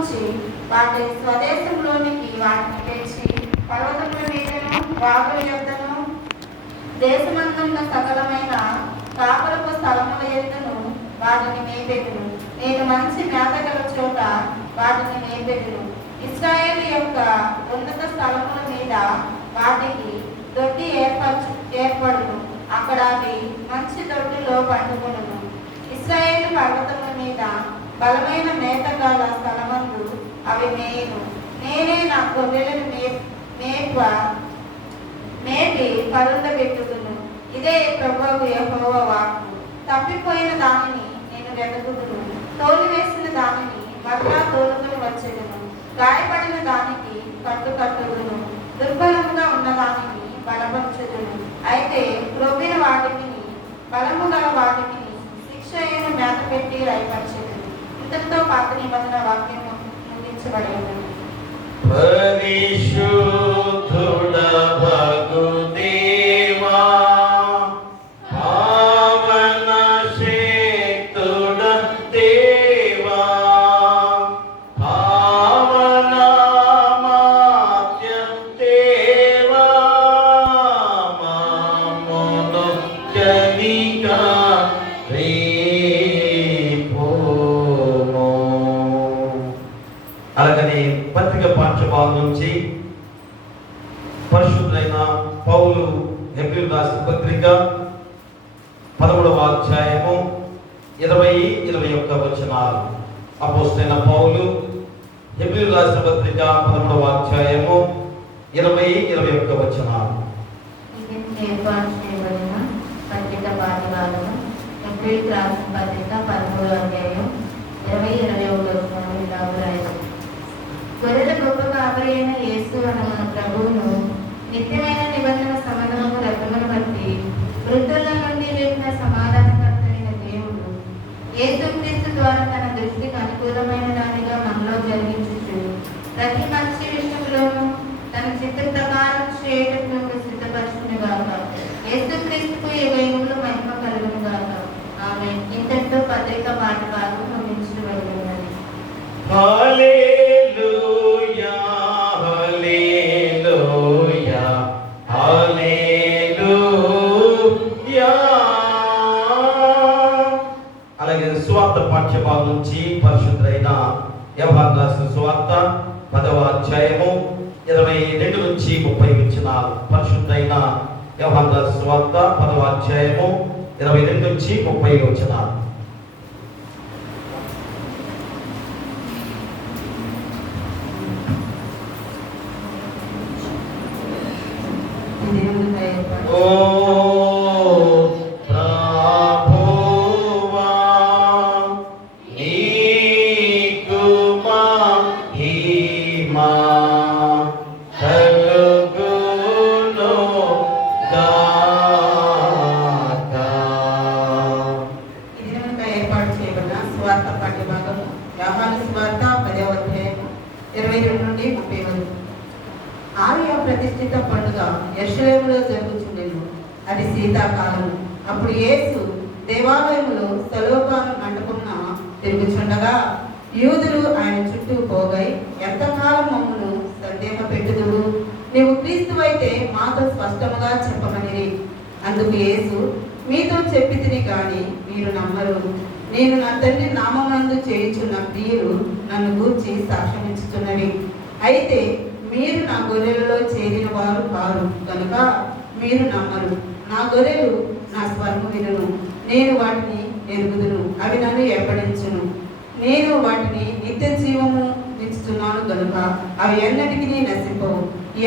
వచ్చి వాటి స్వదేశంలోనికి వాటిని తెచ్చి పర్వతముల మీదను వాగుల యొద్దను దేశమందున్న సకలమైన కాపురపు స్థలముల యొద్దను వాటిని మేపెదును. నేను మంచి మేత గల చోట వాటిని మేపెదును. ఇశ్రాయేలు యొక్క ఉన్నత స్థలముల మీద వాటికి దొడ్డి ఏర్పడును. అక్కడ అవి మంచి దొడ్డిలో పండుకొనును. ఇశ్రాయేలు పర్వతముల మీద బలమైన మేత గల స్థలమందు అవి మేయును. నేనే నా గొర్రెలను మేపి పరుండబెట్టుదును. ఇదే ప్రభువు యెహోవా వాక్కు. తప్పిపోయిన దానిని నేను వెతుకుదును, తోలివేసిన దానిని మరలా తోలుకొని వచ్చేదును. గాయపడిన దానికి కట్టుదును, దుర్బలముగా ఉన్న దానిని బలపరచుదును. అయితే క్రొవ్విన వాటిని బలము గల వాటిని శిక్ష అయిన మేత పెట్టి రైపరచెదను. ఇంతటితో పాత నిబంధన వాక్యం ముగించబడింది. పరిశుద్ధుడ భగు దేవా, పావన శక్తుడ దేవా, పావన మాత్య దేవా, మామోను కనికా రేపోమో. అలాగని పత్రిక పాఠ్యభాగం నుంచి పరిశుద్ధులైన పౌలు హెబ్రీయులకు రాసిన పత్రిక 13వ అధ్యాయము 20-21 వచనాలు. అపోస్తలుడైన పౌలు హెబ్రీయులకు రాసిన పత్రిక 13వ అధ్యాయము 20-21 వచనాలు. ఏర్పాటు చేయబడిన పత్రిక పాఠ్యభాగము హెబ్రీయులకు రాసిన పత్రిక 13వ అధ్యాయం 20-21 వచనాలు ఇలా వ్రాయబడింది. గొర్రెల గొప్ప కాపరి అయిన యేసు అన్న మన ప్రభువును నిత్యమైన నిబంధన సమాధానము రక్తమును బట్టి మృతుల నుండి లేపిన సమాధానకర్త అయిన దేవుడు యేసుక్రీస్తు ద్వారా తన దృష్టికి అనుకూలమైన దానిగా మనలో జరిగించుచు ప్రతి మంచి విషయంలోనూ తన చిత్త ప్రకారం చేయటకు సిద్ధపరచును గాక. యేసుక్రీస్తుకు యుగయుగములు మహిమ కలుగును గాక. ఆమె. ఇంతటితో పత్రిక పాఠభాగం ముగించబడినది. హల్లెలూయా, హల్లెలూయా, హల్లెలూయా. అలాగే సువార్త పాఠ్యభాగం నుంచి పరిశుద్ధులైన యోహాను రాసిన సువార్త 10వ అధ్యాయము 22 నుంచి 30 వచనాలు. పరిశుద్ధులైన యోహాను రాసిన సువార్త 10వ అధ్యాయము 22 నుంచి 30 వచనాలు. ఓ ప్రభువా, నీకు మహిమ కలుగును గాక. ఏర్పాటు చేయబడిన స్వార్థ పాఠ్యభాగము యోహాను సువార్త 10వ అధ్యాయం 22 నుండి 30 వరకు. ఆలయ ప్రతిష్ఠిత పండుగ యెరూషలేములో జరుగుచుండెను. అది శీతాకాలము. అప్పుడు యేసు దేవాలయములో సలోపాను మంటపమున తిరుగుచుండగా యూదులు ఆయన చుట్టూ పోగై, ఎంతకాలం మమ్మును సందేహ పెట్టుదువు? నీవు క్రీస్తువైతే మాతో స్పష్టముగా చెప్పమనిరి. అందుకు యేసు, మీతో చెప్పితిని గాని మీరు నమ్మరు. నేను నా తండ్రి నామమునందు చేయుచున్న క్రియలు నన్ను గూర్చి సాక్ష్యమిచ్చుచున్నవి. అయితే మీరు నా గొర్రెలలో చేరిన వారు కారు కనుక మీరు నమ్మరు. నా గొర్రెలు నా స్వరము వినును, నేను వాటిని ఎరుగుదును, అవి నన్ను ఎప్పడించును. నేను వాటిని నిత్య జీవము ఇస్తున్నాను గనుక అవి ఎన్నటికీ నశింపవు.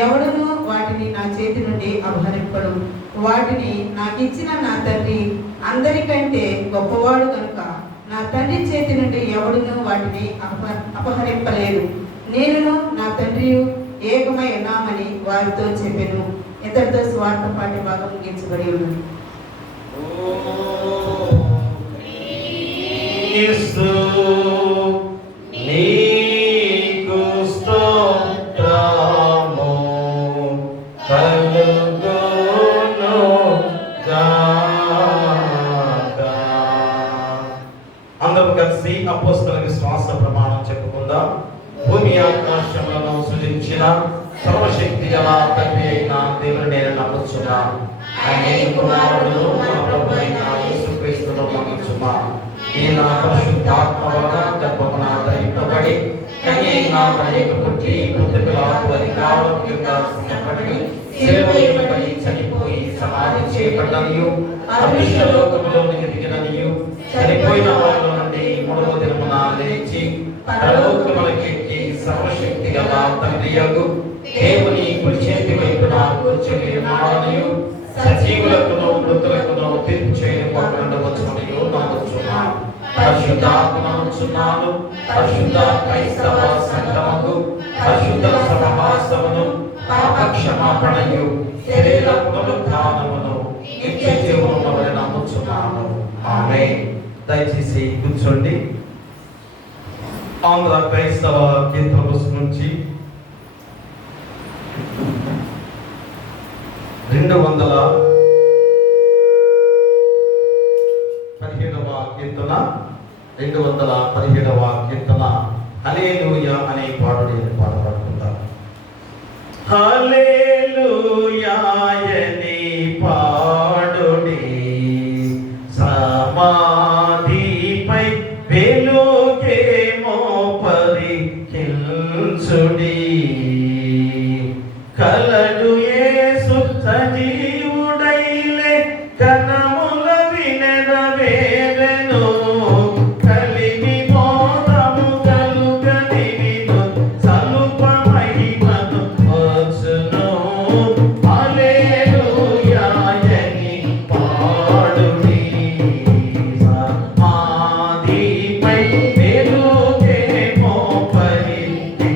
ఎవడును వాటిని నా చేతి నుండి అపహరింపడు. వాటిని నాకిచ్చిన నా తండ్రి అందరికంటే గొప్పవాడు కనుక నా తండ్రి చేతి నుండి ఎవడును వాటిని అపహరింపలేడు. నేనును నా తండ్రి ఏకమై ఉన్నామని వారితో చెప్పెను. ఇతరుతో స్వార్థ పాఠ్యభాగం ముగించబడి ఉన్నది. నీకు స్తోత్రము కలుగును గాక. అందరం కలిసి అపోస్తలుల విశ్వాస ప్రమాణం చెప్పుకుందాం. ఆకాశములను సృజించిన సర్వశక్తి గల తండ్రి అయిన దేవుని నేను నమ్ముచున్నాను. ఆయన కుమారుడు మన ప్రభు అయిన యేసుక్రీస్తును నమ్ముచున్నా. ఈయన పరిశుద్ధాత్మ వలన గర్భమున ధరింపబడి కన్యైన మరియకు పుట్టి పుట్టుకలకు అధికారం కింద స్థిరపడి శిలువపై చనిపోయి సమాధి చేయబడ్డనియు అదృశ్య లోకములోనికి దిగిననియు చనిపోయిన వాళ్ళ నుండి మూడవ దినమున లేచి పరలోకములకెక్కి సర్వశక్తి గల తండ్రియగు దేవుని కుడి చేతి వైపున కూర్చుని ఉన్నాడనియు సజీవులకును మృతులకును తీర్పు చేయబోతుండవచ్చుననియు నమ్ముచున్నాను. పరిశుద్ధాత్మ నమ్ముచున్నాను. పరిశుద్ధ క్రైస్తవ సంఘముకు పరిశుద్ధ సహవాసమును పాప క్షమాపణయు శరీర పునరుద్ధానమును నిత్య జీవమును నమ్ముచున్నాను. ఆమేన్. దయచేసి కూర్చోండి. ఆంధ్ర క్రైస్తవ కీర్తన పుస్తకం నుంచి 217వ కీర్తన హల్లెలూయా అనే పాడుని పాట పాడుకుంటాం. హల్లెలూయా అని పాడుడి, సమాధిపై వెలుగేమో పరికిల్చుడి. కలడు యేసు సజీవుడైలే కనముల వినెరవేరెను. కలిమి మోదము కలుగనివిను సలుప మహిమను వచ్చును. హల్లెలూయా అని పాడుడి, సమాధిపై వెలుగేమో పరికిల్చుడి.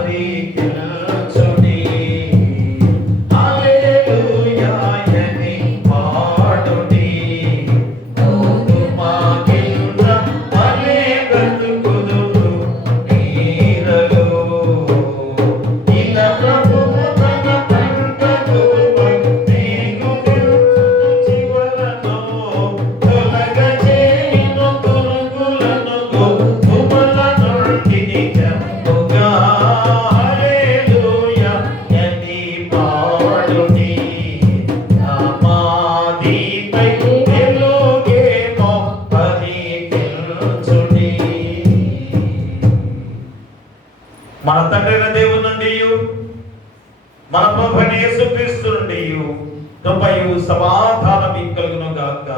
ఆరాధించుడి. హల్లెలూయా అని పాడుడి. మోదుమాగిలుట వలె బ్రతుకుదురు మీరలో. ఇలా ప్రభువు తన పంటకు నీకు చివరలో తొలగజేయును పురుగులను తుమల నుండి నిజముగా. హల్లెలూయా అని పాడుడి. సమాధిపై వెలుగేమో పరికించుడి. మన తండ్రైన దేవుని నుండి మన ప్రభువైన యేసుక్రీస్తు నుండి కృపయు సమాధానం కలుగును గాక.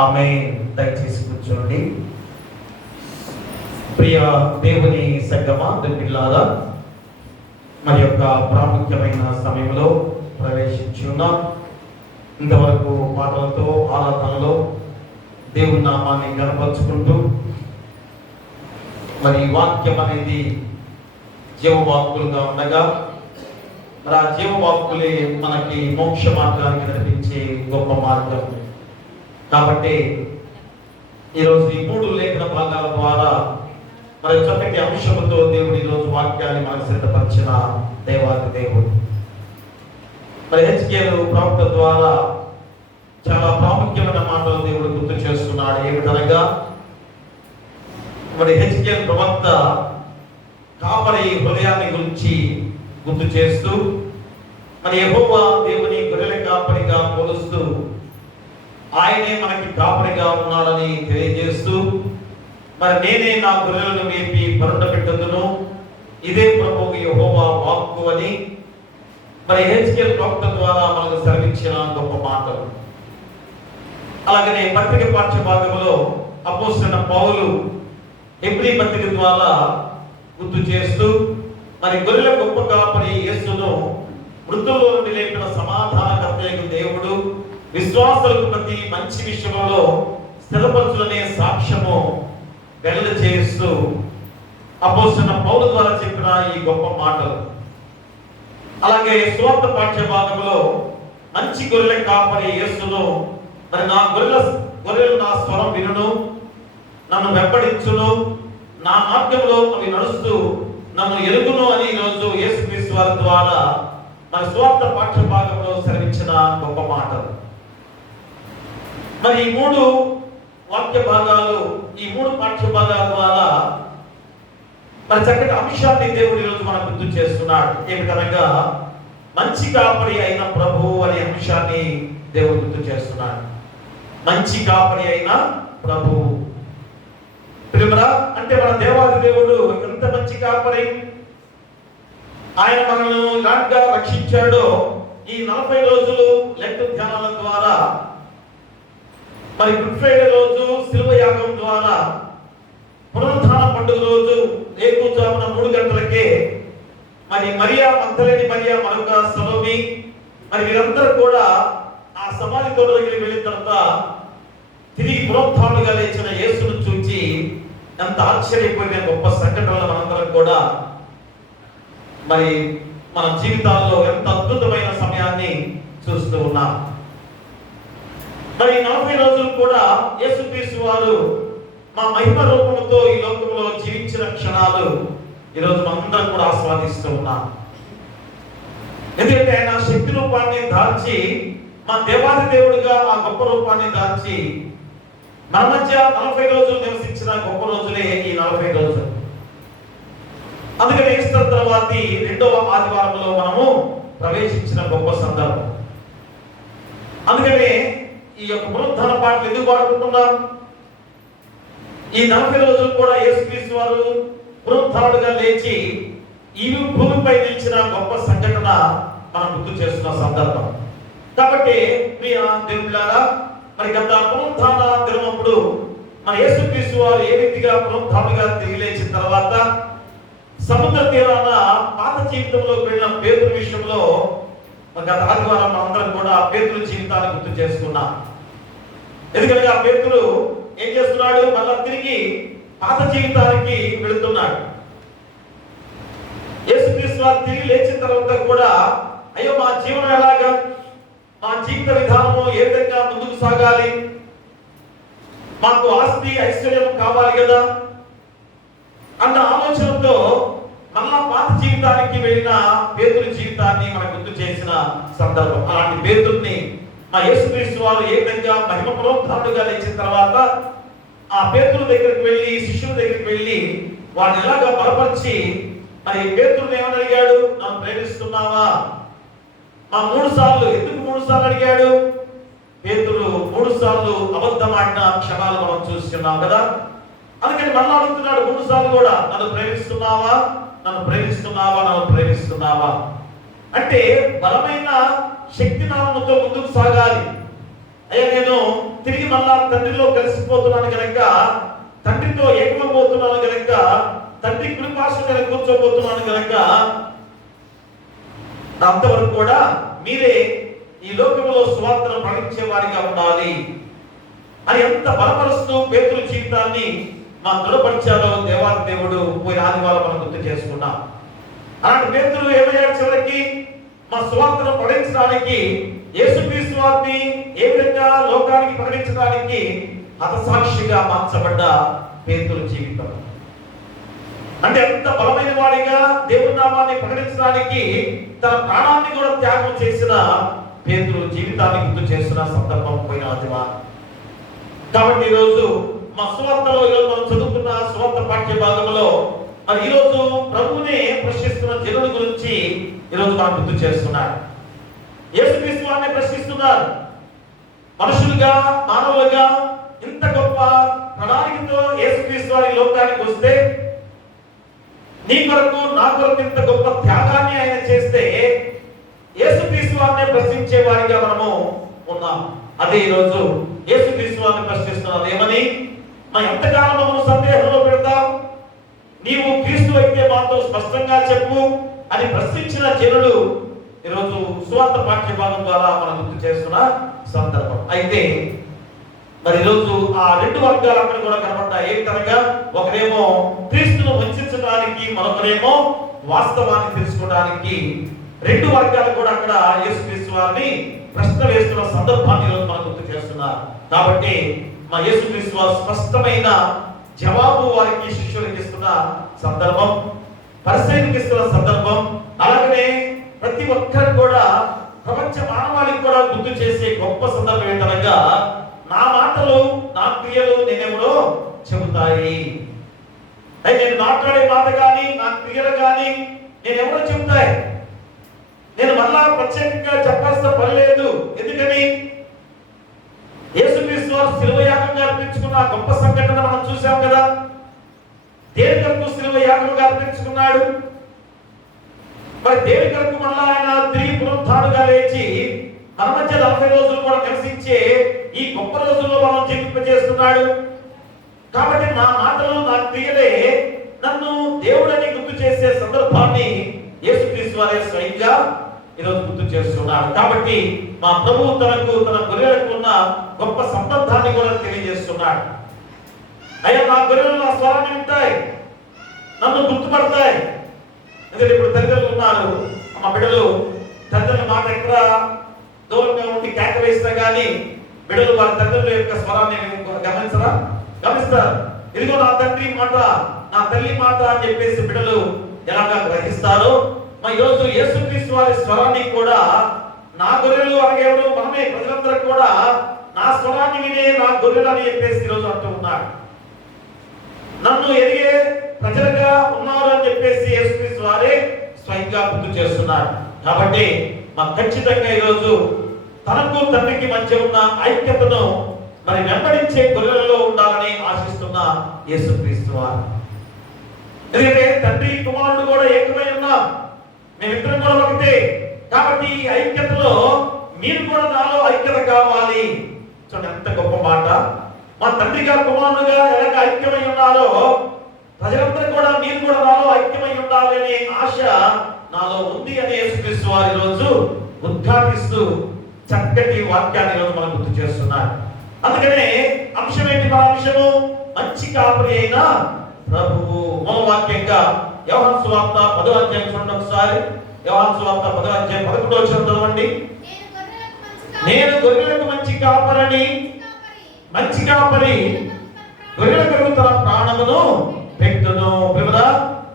ఆమేన్. దయచేసి కూర్చోండి. ప్రియ దేవుని సంగమా, పిల్లారా, మరి యొక్క ప్రాముఖ్యమైన సమయంలో ప్రవేశించి ఉన్నాం. ఇంతవరకు పాటలతో ఆరాధనలో దేవుని నామాన్ని కనపరుచుకుంటూ మరి వాక్యం అనేది జీవవాక్కులుగా ఉండగా మరి ఆ జీవవాక్కులే మనకి మోక్ష మార్గానికి నడిపించే గొప్ప మార్గం. కాబట్టి ఈరోజు ఈ 3 లేఖన భాగాల ద్వారా మరి చక్కటి అంశముతో దేవుడు ఈరోజు వాక్యాన్ని మనకు సిద్ధపరిచిన దేవాది దేవుడు. మరి హెచ్కేలు ప్రవక్త ద్వారా చాలా ప్రాముఖ్యమైన మాటలు దేవుడు గుర్తు చేస్తున్నాడు. ఏమిటనగా మరి హెచ్కేలు ప్రవక్త కాపరి హృదయాన్ని గురించి గుర్తు చేస్తూ మరి యెహోవా దేవుని గొర్రెల కాపరిగా పోలుస్తూ ఆయనే మనకి కాపరిగా ఉన్నాడని తెలియజేస్తూ మరి నేనే నా గొర్రెలను మేపి పరుండ పెట్టదును, ఇదే ప్రభువు యెహోవా వాక్కు అని మరి హెచ్కేలు ప్రవక్త ద్వారా మనకు సెలవిచ్చిన గొప్ప మాటలు. అలాగనే పత్రిక పాఠ్య భాగంలో అపోస్తలుడైన పౌలు హెబ్రీ పత్రిక ద్వారా గుర్తు చేస్తూ మరి గొర్రెల గొప్ప కాపరి యేసును మృతుల్లో నుండి లేపిన సమాధానకర్తయగు దేవుడు విశ్వాసులకు ప్రతి మంచి విషయంలో స్థిరపరచులనే సాక్ష్యము వెల్లడి చేస్తూ అపోస్తలుడైన పౌలు ద్వారా చెప్పిన ఈ గొప్ప మాటలు. అలాగే సువార్త పాఠ్య భాగంలో మంచి గొర్రెల కాపరి యేసును మరి నా గొర్రెలు నా స్వరం వినును, నన్ను వెంబడించును, నా మార్గంలో అవి నడుస్తూ నన్ను ఎరుగును అని ఈరోజు యేసుక్రీస్తు వారి ద్వారా మన సువార్త పాఠ్య భాగంలో సెలవిచ్చిన గొప్ప మాటలు. మరి ఈ 3 వాక్య భాగాలు, ఈ 3 పాఠ్య భాగాల ద్వారా మరి చక్కటి అంశాన్ని దేవుడు ఈరోజు మనకు గుర్తు చేస్తున్నాడు. ఏమిటనగా మంచి కాపరి అయిన ప్రభువు అనే అంశాన్ని దేవుడు గుర్తు చేస్తున్నాడు. మంచి కాపరి అయిన ప్రభువు అంటే మన దేవాది దేవుడు ఎంత మంచి కాపరి. ఆయన మనల్ని ఇలాంటిగా రక్షించాడో ఈ 40 రోజులు లెక్క ధ్యానాల ద్వారా మరి గుడ్ ఫ్రైడే రోజు శిలువ యాగం ద్వారా పునరుత్థాన పండుగ రోజు వేకువజామున 3 గంటలకే మరి మరియా మగ్దలేని మరియా, మరొక సలోమి మరి వీరందరూ కూడా ఆ సమాధి తోట దగ్గరికి వెళ్ళిన తర్వాత తిరిగి పునరుత్థానుగా లేచిన యేసును చూచి ఎంత ఆశ్చర్యపోయిన గొప్ప సంఘటనలు మనందరం కూడా మరి మన జీవితాల్లో ఎంత అద్భుతమైన సమయాన్ని చూస్తూ ఉన్నాం. మరి 40 రోజులు కూడా యేసుక్రీస్తు వారు మా మహిమ రూపంతో ఈ లోకంలో జీవించిన క్షణాలు ఈరోజు మనందరం కూడా ఆస్వాదిస్తూ ఉన్నాం. ఎందుకంటే ఆయన శక్తి రూపాన్ని దాల్చి మా దేవాది దేవుడిగా ఆ గొప్ప రూపాన్ని దాల్చి మన మధ్య 40 రోజులు నివసించిన గొప్ప రోజులే ఈ 40 రోజులు. అందుకని ఈస్టర్ తర్వాత 2వ ఆదివారంలో మనము ప్రవేశించిన గొప్ప సందర్భం. అందుకనే ఈ యొక్క పునరుత్థాన పాటలు ఎందుకు పాడుకుంటున్నాం? ఈ 40 రోజులు కూడా యేసుక్రీస్తు వారు పునరుత్థానుడుగా లేచి ఈ భూమిపై నిలిచిన గొప్ప సంఘటన మనం గుర్తు చేస్తున్న సందర్భం. కాబట్టి ప్రియ దేవులారా, మరి గత పునరుత్థాన దినమప్పుడు మన యేసుక్రీస్తు వారు ఏ రీతిగా పునరుత్థానుడుగా తిరిగి లేచిన తర్వాత సముద్ర తీరాన పాత జీవితంలోకి వెళ్ళిన పేతురు విషయంలో గత ఆదివారం అందరం కూడా పేతురు జీవితాన్ని గుర్తు చేసుకున్నాం. ఎందుకంటే ఆ పేతురు ఏం చేస్తున్నాడు? మళ్ళా తిరిగి పాత జీవితానికి వెళుతున్నాడు. వారు తిరిగి లేచిన తర్వాత కూడా అయ్యో మా జీవనం ఎలాగా, మా జీవిత విధానము ఏ విధంగా ముందుకు సాగాలి, మాకు ఆస్తి ఐశ్వర్యం కావాలి కదా అన్న ఆలోచనతో మళ్ళా పాత జీవితానికి వెళ్ళిన పేతురు జీవితాన్ని మనకు గుర్తు చేసిన సందర్భం. అలాంటి పేతుర్ని మా యేసుక్రీస్తు వారు ఏ విధంగా మహిమ పునరుద్ధారుడుగా లేచిన తర్వాత ఆ పేతురు దగ్గరికి వెళ్ళి, శిష్యుల దగ్గరికి వెళ్ళి వాడిని ఎలాగా బలపరిచి, మరి పేతురుని ఏమని అడిగాడు, నన్ను ప్రేమిస్తున్నావా? మా 3 సార్లు, ఎందుకు 3 సార్లు అడిగాడు? పేతురు 3 సార్లు అబద్ధం ఆడిన క్షణాలు మనం చూస్తున్నాం కదా. అందుకని మళ్ళా అడుగుతున్నాడు 3 సార్లు కూడా, నన్ను ప్రేమిస్తున్నావా, నన్ను ప్రేమిస్తున్నావా, నన్ను ప్రేమిస్తున్నావా? అంటే బలమైన శక్తి నామముతో ముందుకు సాగాలి. అయ్యా నేను తిరిగి మళ్ళా తండ్రిలో కలిసిపోతున్నాను కనుక, తండ్రితో ఏకమైపోతున్నాను కనుక, తండ్రి కుడిపార్శ్వ మీద కూర్చోబోతున్నాను కనుక అంతవరకు కూడా మీరే ఈ లోకంలో సువార్తను ప్రకటించే వారిగా ఉండాలి అని ఎంత బలపరుస్తూ పేతురు జీవితాన్ని మా దృఢపరిచారో దేవాది దేవుడు పోయిన ఆదివారం మనం గుర్తు చేసుకున్నాం. అలాంటి పేతురు ఏమయ్యాడు? చివరికి మా సువార్తను ప్రకటించడానికి, యేసుక్రీస్తు వారిని ఏ విధంగా లోకానికి ప్రకటించడానికి హతసాక్షిగా మార్చబడ్డ పేతురు జీవితం. అంటే ఎంత బలమైన వాడిగా దేవుని నామాన్ని ప్రకటించడానికి తన ప్రాణాన్ని కూడా త్యాగం చేసిన పేతురు జీవితాన్ని గుర్తు చేస్తున్న సందర్భం పోయిన ఆదివారం. కాబట్టి ఈరోజు మా సువార్తలో ఈరోజు మనం చదువుకున్న సువార్త పాఠ్య భాగంలో మరి ఈరోజు ప్రభువునే ప్రశ్నిస్తున్న జనుల గురించి ఈరోజు మనం గుర్తు చేస్తున్నారు. యేసుక్రీస్తు వారిని ప్రశ్నిస్తున్నారు. మనుషులుగా, మానవులుగా ఇంత గొప్ప ప్రణాళికతో యేసుక్రీస్తు వారి లోకానికి వస్తే, నీ కొరకు నా కొరకు ఇంత గొప్ప త్యాగాన్ని ఆయన చేస్తే, యేసుక్రీస్తు వారిని ప్రశ్నించే వారిగా మనము ఉన్నాం. అదే ఈరోజు యేసుక్రీస్తు వారిని ప్రశ్నిస్తున్నారు. ఏమని? మా ఎంతకాలం మమ్మల్ని సందేహంలో పెడతావు, నీవు క్రీస్తు అయితే మాతో స్పష్టంగా చెప్పు అని ప్రశ్నించిన జనులు ఈరోజు సువార్త పాఠ్య భాగం ద్వారా మనం గుర్తు చేస్తున్న సందర్భం. అయితే మరి ఈరోజు ఆ 2 వర్గాలు అక్కడ కూడా కనబడ్డాయి. ఏ విధంగా? ఒకరేమో క్రీస్తును వంచడానికి, మరొకరేమో వాస్తవాన్ని తెలుసుకోవడానికి. 2 వర్గాలు కూడా అక్కడ యేసుక్రీస్తు వారిని ప్రశ్న వేస్తున్న సందర్భాన్ని ఈరోజు మనం గుర్తు చేస్తున్నారు. కాబట్టి మా యేసుక్రీస్తు వారు స్పష్టమైన జవాబు వారికి, శిష్యులకు ఇస్తున్న సందర్భం, పరిసయ్యులకు ఇస్తున్న సందర్భం. అలాగనే ప్రతి ఒక్కరు కూడా, ప్రపంచ మానవాళికి కూడా గుర్తు చేసే గొప్ప సందర్భం ఏంటనగా, నా మాటలు, నా క్రియలు నేనెవరో చెబుతాయి. అయితే నేను మాట్లాడే మాట కానీ, నా క్రియలు కానీ నేనెవరో చెబుతాయి. నేను మళ్ళా ప్రత్యేకంగా చెప్పాల్సిన పని లేదు. ఎందుకని? యేసుక్రీస్తు వారు శిలువ యాగంగా అర్పించుకున్న గొప్ప సంఘటన మనం చూసాం కదా. దేని కొరకు శిలువ యాగంగా అర్పించుకున్నాడు? మరి దేని కొరకు మళ్ళా ఆయన తిరిగి పునరుద్ధారుడుగా లేచి మన మధ్య 40 రోజులు కూడా నివసించే ఈ గొప్ప రోజుల్లో మనం జీవింపజేస్తున్నాడు. కాబట్టి నా మాటలు, నా క్రియలే నన్ను దేవుడని గుర్తు చేసే సందర్భాన్ని యేసుక్రీస్తు వారే స్వయంగా ఈరోజు గుర్తు చేస్తున్నాడు. కాబట్టి మా ప్రభువు తనకు, తన గొర్రెలకు ఉన్న గొప్ప సంబంధాన్ని కూడా తెలియజేస్తున్నాడు. అయ్యా నా గొర్రెలు నా స్వరాన్ని వింటాయి, నన్ను గుర్తుపడతాయి. ఎందుకంటే ఇప్పుడు తల్లిదండ్రులు ఉన్నారు, మా బిడ్డలు తల్లిదండ్రుల మాట ఎక్కడ దూరంగా ఉండి కేక వేసినా కానీ బిడ్డలు వారి తల్లిదండ్రుల యొక్క స్వరాన్ని గమనించరా? గమనిస్తారు. ఇదిగో నా తండ్రి మాట, నా తల్లి మాట అని చెప్పేసి బిడ్డలు ఎలాగా గ్రహిస్తారో, మా ఈరోజు యేసుక్రీస్తు వారి స్వరాన్ని కూడా నా గొర్రెలు అనగేవాడు మనమే, ప్రజలందరూ కూడా నా స్వరాన్ని వినే నా గొర్రెలు అని చెప్పేసి ఈరోజు అంటూ ఉన్నాడు. నన్ను ఎదిగే ప్రజలుగా ఉన్నారు అని చెప్పేసి యేసుక్రీస్తు వారే స్వయంగా గుర్తు చేస్తున్నారు. కాబట్టి మా ఖచ్చితంగా ఈరోజు తనకు తండ్రికి మధ్య ఉన్న ఐక్యతను మరి వెంబడించే గొర్రెలలో ఉండాలని ఆశిస్తున్న యేసుక్రీస్తు వారు. ఎందుకంటే తండ్రి కుమారుడు కూడా ఏకమై ఉన్నాం, మేమిద్దరం కూడా ఒకటే. కాబట్టి ఈ ఐక్యతలో మీరు కూడా నాలో ఐక్యత కావాలి. చూడండి ఎంత గొప్ప మాట. మా తండ్రి గారు కుమారుడుగా ఎలాగ ఐక్యమై ఉన్నారో, ప్రజలందరూ కూడా మీరు కూడా నాలో ఐక్యమై ఉండాలి అనే ఆశ నాలో ఉంది అని యేసుక్రీస్తు వారు ఈరోజు ఉద్ఘాటిస్తూ చక్కటి వాక్యాన్ని ఈరోజు మనం గుర్తు చేస్తున్నారు. అందుకనే అంశం ఏంటి? మన అంశము మంచి కాపరి అయిన ప్రభువు. మూలవాక్యంగా యోహాను సువార్త 10వ అధ్యాయం చూడండి ఒకసారి. యోహాను సువార్త 10వ అధ్యాయం 11వ వచనం చదవండి. నేను గొర్రెలకు మంచి కాపరిని, మంచి కాపరి గొర్రెల కొరకు తన ప్రాణమును పెట్టును. ప్రియరా,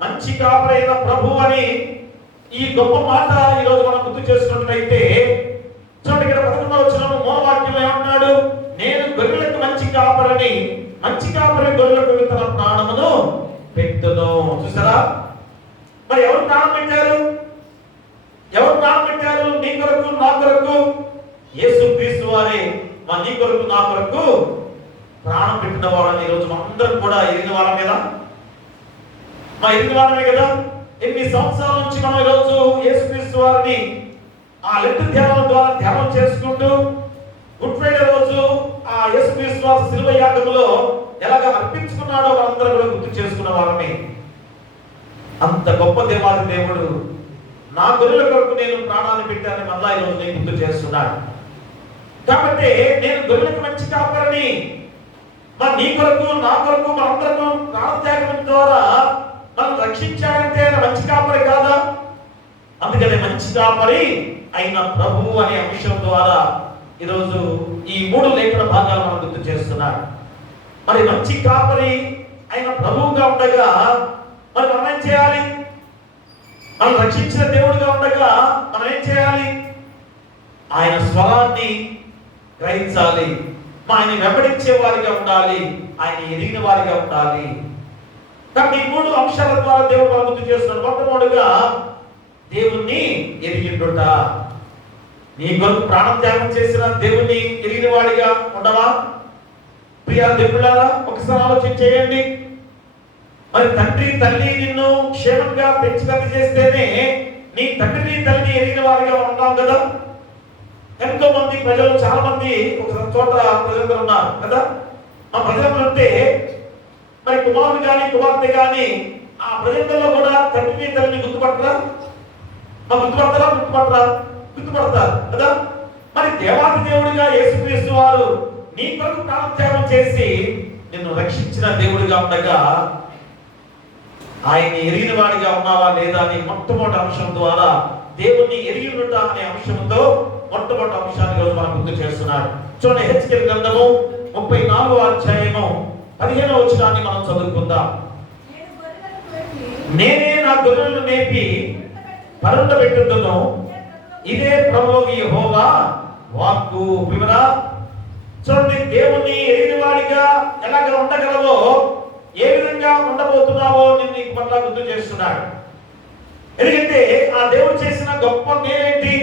మంచి కాపరైన ప్రభు అని ఈ గొప్ప మాట ఈ రోజు మనం గుర్తు చేసుకున్నట్లయితే చూడండి, ఇక్కడ 11వ వచనం మూలవాక్యంలో ఏమన్నాడు? నేను గొర్రెలకు మంచి కాపరిని, మంచి కాపరి గొర్రెల కొరకు తన ప్రాణమును పెట్టును. చూసారా? మరి ఎవరు ప్రాణం పెట్టారు? ఎవరు ప్రాణం పెట్టారు? నీ కొరకు, నా కొరకు. యేసుక్రీస్తు వారే నీ కొరకు, నా కొరకు ప్రాణం పెట్టిన వాళ్ళని ఈరోజు మనందరం కూడా ఎరిగిన వాళ్ళ మీద ఎరిగిన వాళ్ళమే కదా. ఎన్ని సంవత్సరాల నుంచి మనం ఈరోజు యేసుక్రీస్తు వారిని ఆ లెక్క ధ్యానం ద్వారా ధ్యానం చేసుకుంటూ గుడ్ ఫ్రైడే రోజు ఆ యేసుక్రీస్తు వారి శిలువ యాగములో ఎలాగ అర్పించుకున్నాడో మనందరం కూడా గుర్తు చేసుకున్న వాళ్ళమే. అంత గొప్ప దేవాది దేవుడు నా గొర్రెల కొరకు నేను ప్రాణాన్ని పెట్టానని మళ్ళా ఈరోజు నేను గుర్తు చేస్తున్నాడు. కాబట్టి నేను గొర్రెలకు మంచి కాపరిని, మరి నీ కొరకు, నా కొరకు, మనందరం ప్రాణత్యాగం ద్వారా మనం రక్షించాడంటే ఆయన మంచి కాపరి కాదా? అందుకనే మంచి కాపరి అయిన ప్రభువు అనే అంశం ద్వారా ఈరోజు ఈ 3 లేఖన భాగాలు మనం గుర్తు చేస్తున్నాడు. మరి మంచి కాపరి అయిన ప్రభువుగా ఉండగా మరి మనం ఏం చేయాలి? మనం రక్షించిన దేవుడిగా ఉండగా మనం ఏం చేయాలి? ఆయన స్వరాన్ని గ్రహించాలి, ఆయన వెంబడించే వారిగా ఉండాలి, ఆయన ఎరిగిన వారిగా ఉండాలి. కాబట్టి ఈ 3 అంశాల ద్వారా దేవుడు మనం గుర్తు చేస్తున్నాడు. మొట్టమొదటిగా దేవుణ్ణి ఎరిగిండుట. నీ కొరకు ప్రాణం త్యాగం చేసిన దేవుణ్ణి ఎరిగిన వాడిగా ఉండవా? ప్రియా దేవుళ్ళారా, ఒకసారి ఆలోచన చేయండి. మరి తండ్రి తల్లి నిన్ను క్షేమంగా పెంచి పెద్ద చేస్తేనే నీ తండ్రిని తల్లిని ఎరిగిన వారిగా ఉంటాం కదా. ఎంతో మంది ప్రజలు, చాలా మంది ఒక చోట ప్రజలు ఉన్నారు కదా. ఆ ప్రజలు ఉంటే మరి కుమారుడు కానీ కుమార్తె కానీ ఆ ప్రజల్లో కూడా తండ్రిని తల్లిని గుర్తుపడతారా? గుర్తుపడతారు కదా. మరి దేవాది దేవుడిగా యేసుక్రీస్తు వారు నీ కొరకు ప్రాణత్యాగం చేసి నిన్ను రక్షించిన దేవుడిగా ఉండగా ఆయన్ని ఎరిగిన వాడిగా ఉన్నావా లేదా అని మొట్టమొదటి అంశం ద్వారా దేవుణ్ణి ఎరిగి ఉండుట అనే అంశంతో మొట్టమొదటి అంశాన్ని రోజు మనం గుర్తు చేస్తున్నాడు. చూడండి, హెచ్కేల్ గ్రంథము 34వ అధ్యాయము 15వ వచనాన్ని మనం చదువుకుందాం. నేనే నా గొర్రెలను మేపి పరుండబెట్టుదును, ఇదే ప్రభువు యెహోవా వాక్కు. వివరా, చూడండి, దేవుణ్ణి ఎరిగిన వాడిగా ఎలాగ ఉండగలవో, ఏ విధంగా ఉండబోతున్నావో నేను నీకు మళ్ళా గుర్తు చేస్తున్నాడు. ఎందుకంటే ఆ దేవుడు చేసిన గొప్ప మేలేంటి,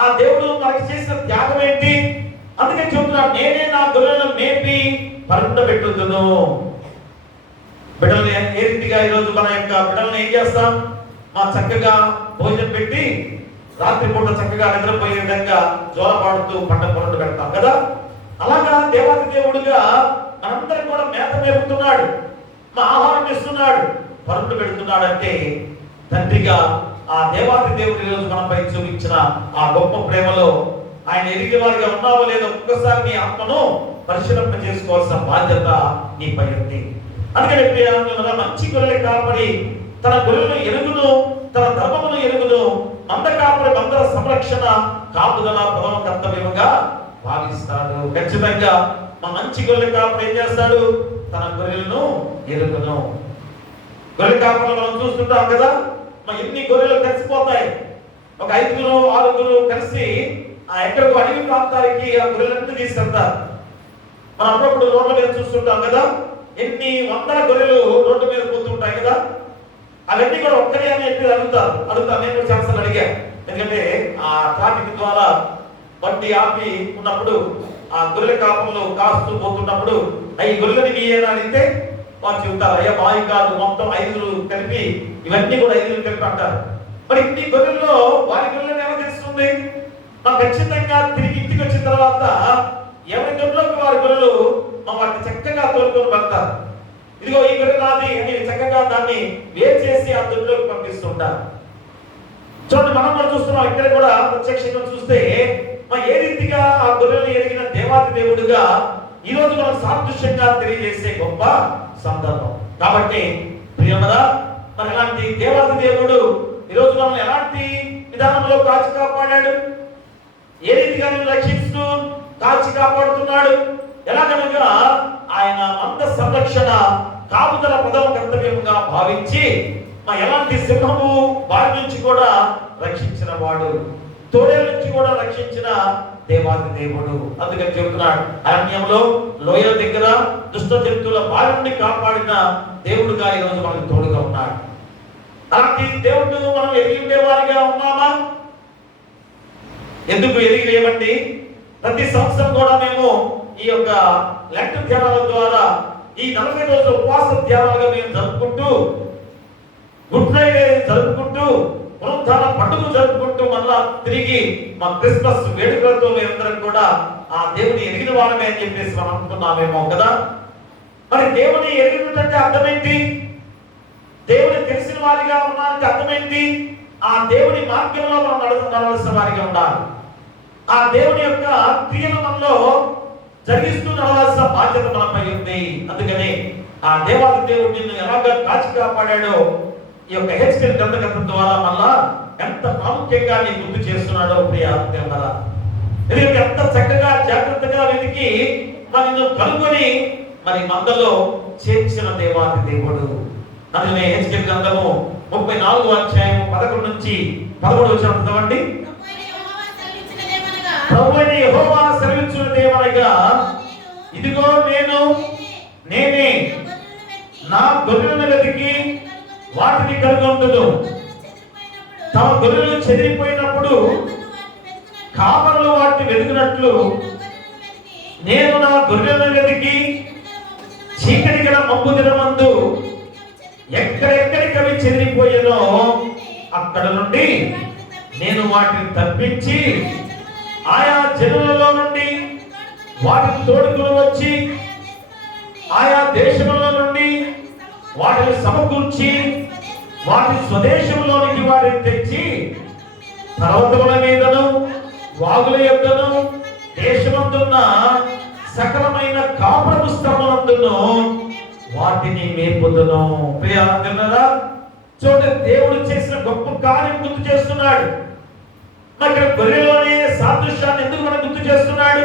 ఆ దేవుడు మనకి చేసిన త్యాగం ఏంటి? అందుకే చెబుతున్నాడు, నేనే నా గొర్రెలను మేపి పరుండబెట్టుదును. బిడ్డల్ని ఏ రీతిగా ఈరోజు మన యొక్క బిడ్డల్ని ఏం చేస్తాం? మా చక్కగా భోజనం పెట్టి రాత్రి పూట చక్కగా నిద్రపోయే విధంగా జోలపాడుతూ పంట పొరలు పెడతాం కదా. అలాగా దేవాది దేవుడుగా మనందరం కూడా మేత మేపుతున్నాడు, మా ఆహారం ఇస్తున్నాడు, పరులు పెడుతున్నాడు. అంటే తండ్రిగా ఆ దేవాది దేవుడు ఈరోజు మనపై చూపించిన ఆ గొప్ప ప్రేమలో ఆయన ఎరిగి వారిగా ఉన్నావో లేదో ఒక్కసారి నీ ఆత్మను పరిశీలన చేసుకోవాల్సిన బాధ్యత నీపై ఉంది. అందుకని ప్రియులారా, మంచి గొర్రెల కాపరి తన గొర్రెలను ఎరుగును, తన ధర్మమును ఎరుగును. మంద కాపరి మందల సంరక్షణ, కాపుదల ప్రథమ కర్తవ్యముగా భావిస్తాడు. ఖచ్చితంగా మా మంచి గొర్రెల కాపరి ఏం చేస్తాడు? తన గొర్రెలను ఎరుగును. గొర్రెల కాపరులు మనం చూస్తుంటాం కదా, మా ఎన్ని గొర్రెలు కలిసిపోతాయి. ఒక 5-6 కలిసి ఎక్కడికో అడవి ప్రాంతానికి ఆ గొర్రెలన్నీ తీసుకెళ్తారు. మనం అప్పుడప్పుడు రోడ్ల మీద చూస్తుంటాం కదా, ఎన్ని వందల గొర్రెలు రోడ్డు మీద పోతుంటాయి కదా. అవన్నీ కూడా ఒక్కరే అని చెప్పి అడుగుతారు. నేను కూడా చాలాసార్లు అడిగా. ఎందుకంటే ఆ ట్రాఫిక్ ద్వారా బండి ఆపి ఉన్నప్పుడు ఆ గొర్రెల కాపంలో కాస్తూ పోతున్నప్పుడు ఈ గొర్రెలని నీయేనా అడిగితే వారు చెబుతారు, అయ్యా బావి కాదు, మొత్తం 5 కలిపి, ఇవన్నీ కూడా 5 కలిపి అంటారు. మరి ఇన్ని గొర్రెల్లో వారి గొర్రెలను ఎలా తెలుస్తుంది? మాకు ఖచ్చితంగా తిరిగి ఇంటికి వచ్చిన తర్వాత ఎవరి గొర్రెలోకి వారి గొర్రెలు వాటిని చక్కగా తోలుకొని వెళ్తారు. ఇదిగో ఈ గొర్రె నాది అని చక్కగా దాన్ని వేరు చేసి ఆ దొడ్లోకి పంపిస్తుంటారు. చూడండి, మనం కూడా చూస్తున్నాం. ఇక్కడ కూడా ప్రత్యక్షంగా చూస్తే ఏ రీతిగా ఆ గొర్రెలు ఎరిగిన దేవాది దేవుడుగా ఈ రోజు మనం సాదృశ్యంగా తెలియజేసే గొప్ప సందర్భం. కాబట్టి ప్రియమరా, మరి అలాంటి దేవాది దేవుడు ఈరోజు మనల్ని ఎలాంటి విధానంలో కాచి కాపాడాడు, ఏ రీతిగా నేను రక్షిస్తూ కాచి కాపాడుతున్నాడు, ఎలాగనగా ఆయన మంద సంరక్షణ కాపుదల ప్రథమ కర్తవ్యంగా భావించి ఎలాంటి సింహము వారి నుంచి కూడా రక్షించిన వాడు, తోడేల నుంచి కూడా రక్షించిన దేవాది దేవుడు. అందుకని చెబుతున్నాడు, అరణ్యంలో లోయల దగ్గర దుష్ట జంతువుల బారి నుండి కాపాడిన దేవుడుగా ఈరోజు మనకు తోడుగా ఉన్నాడు. అలాంటి దేవుడు మనం ఎదిగి ఉండేవారిగా ఉన్నామా? ఎందుకు ఎదిగి లేవండి? ప్రతి సంవత్సరం కూడా మేము ఈ యొక్క లెంట్ ధ్యానాల ద్వారా ఈ 40 రోజుల ఉపవాస ధ్యానాలుగా మేము జరుపుకుంటూ, గుడ్ ఫ్రైడే జరుపుకుంటూ, పునరుద్ధాన పండుగ జరుపుకుంటూ మళ్ళా తిరిగి మా క్రిస్మస్ వేడుకలతో మేమందరం కూడా ఆ దేవుని ఎరిగిన వారమే అని చెప్పేసి మనం అనుకున్నామేమో కదా. మరి దేవుని ఎరిగినట్టే అర్థమేంటి? దేవుని తెలిసిన వారిగా ఉన్నారంటే అర్థమేంటి? ఆ దేవుని మార్గంలో మనం నడవలసిన వారిగా ఉండాలి. ఆ దేవుని యొక్క క్రియలు మనలో జరిగిస్తూ నడవాల్సిన బాధ్యత మనపై ఉంది. అందుకని ఆ దేవాది దేవుడు నిన్ను ఎలాగా కాచి కాపాడాడో ఈ యొక్క హెచ్కెల్ గ్రంథకథ ద్వారా మళ్ళా ఎంత ప్రాముఖ్యంగా నీ గుర్తు చేస్తున్నాడో ప్రియ దేవుడా. ఎందుకంటే ఎంత చక్కగా జాగ్రత్తగా వెతికి నిన్ను కనుగొని మరి మందలో చేర్చిన దేవాది దేవుడు. అందుకనే హెచ్కెల్ గ్రంథము 34వ అధ్యాయం 11 నుంచి 13 వచనం చదవండి. ప్రభువైన యెహోవా సెలవిచ్చినదేమనగా, ఇదిగో నేనే నా గొర్రెలను వెతికి వాటిని కనుగొందును. తమ గొర్రెలు చెదిరిపోయినప్పుడు కాపరులు వాటిని వెతికినట్లు నేను నా గొర్రెలను వెతికి చీకటి గల మబ్బు దినమందు ఎక్కడెక్కడికి అవి చెదిరిపోయేనో అక్కడ నుండి నేను వాటిని తప్పించి ఆయా జనులలో నుండి వాటిని తోడుకుని వచ్చి ఆయా దేశముల నుండి వాటిని సమకూర్చి వాటి స్వదేశంలోనికి వాటిని తెచ్చి పర్వతముల మీదను వాగుల యొద్దను దేశమందున్న సకలమైన కాపురపు స్థలములందును వాటిని మేపుదును. ప్రియారా, చూడండి, దేవుడు చేసిన గొప్ప కార్యం గుర్తు చేస్తున్నాడు. ఇక్కడ గొర్రెలోనే సాదృశ్యాన్ని ఎందుకు మనం గుర్తు చేస్తున్నాడు?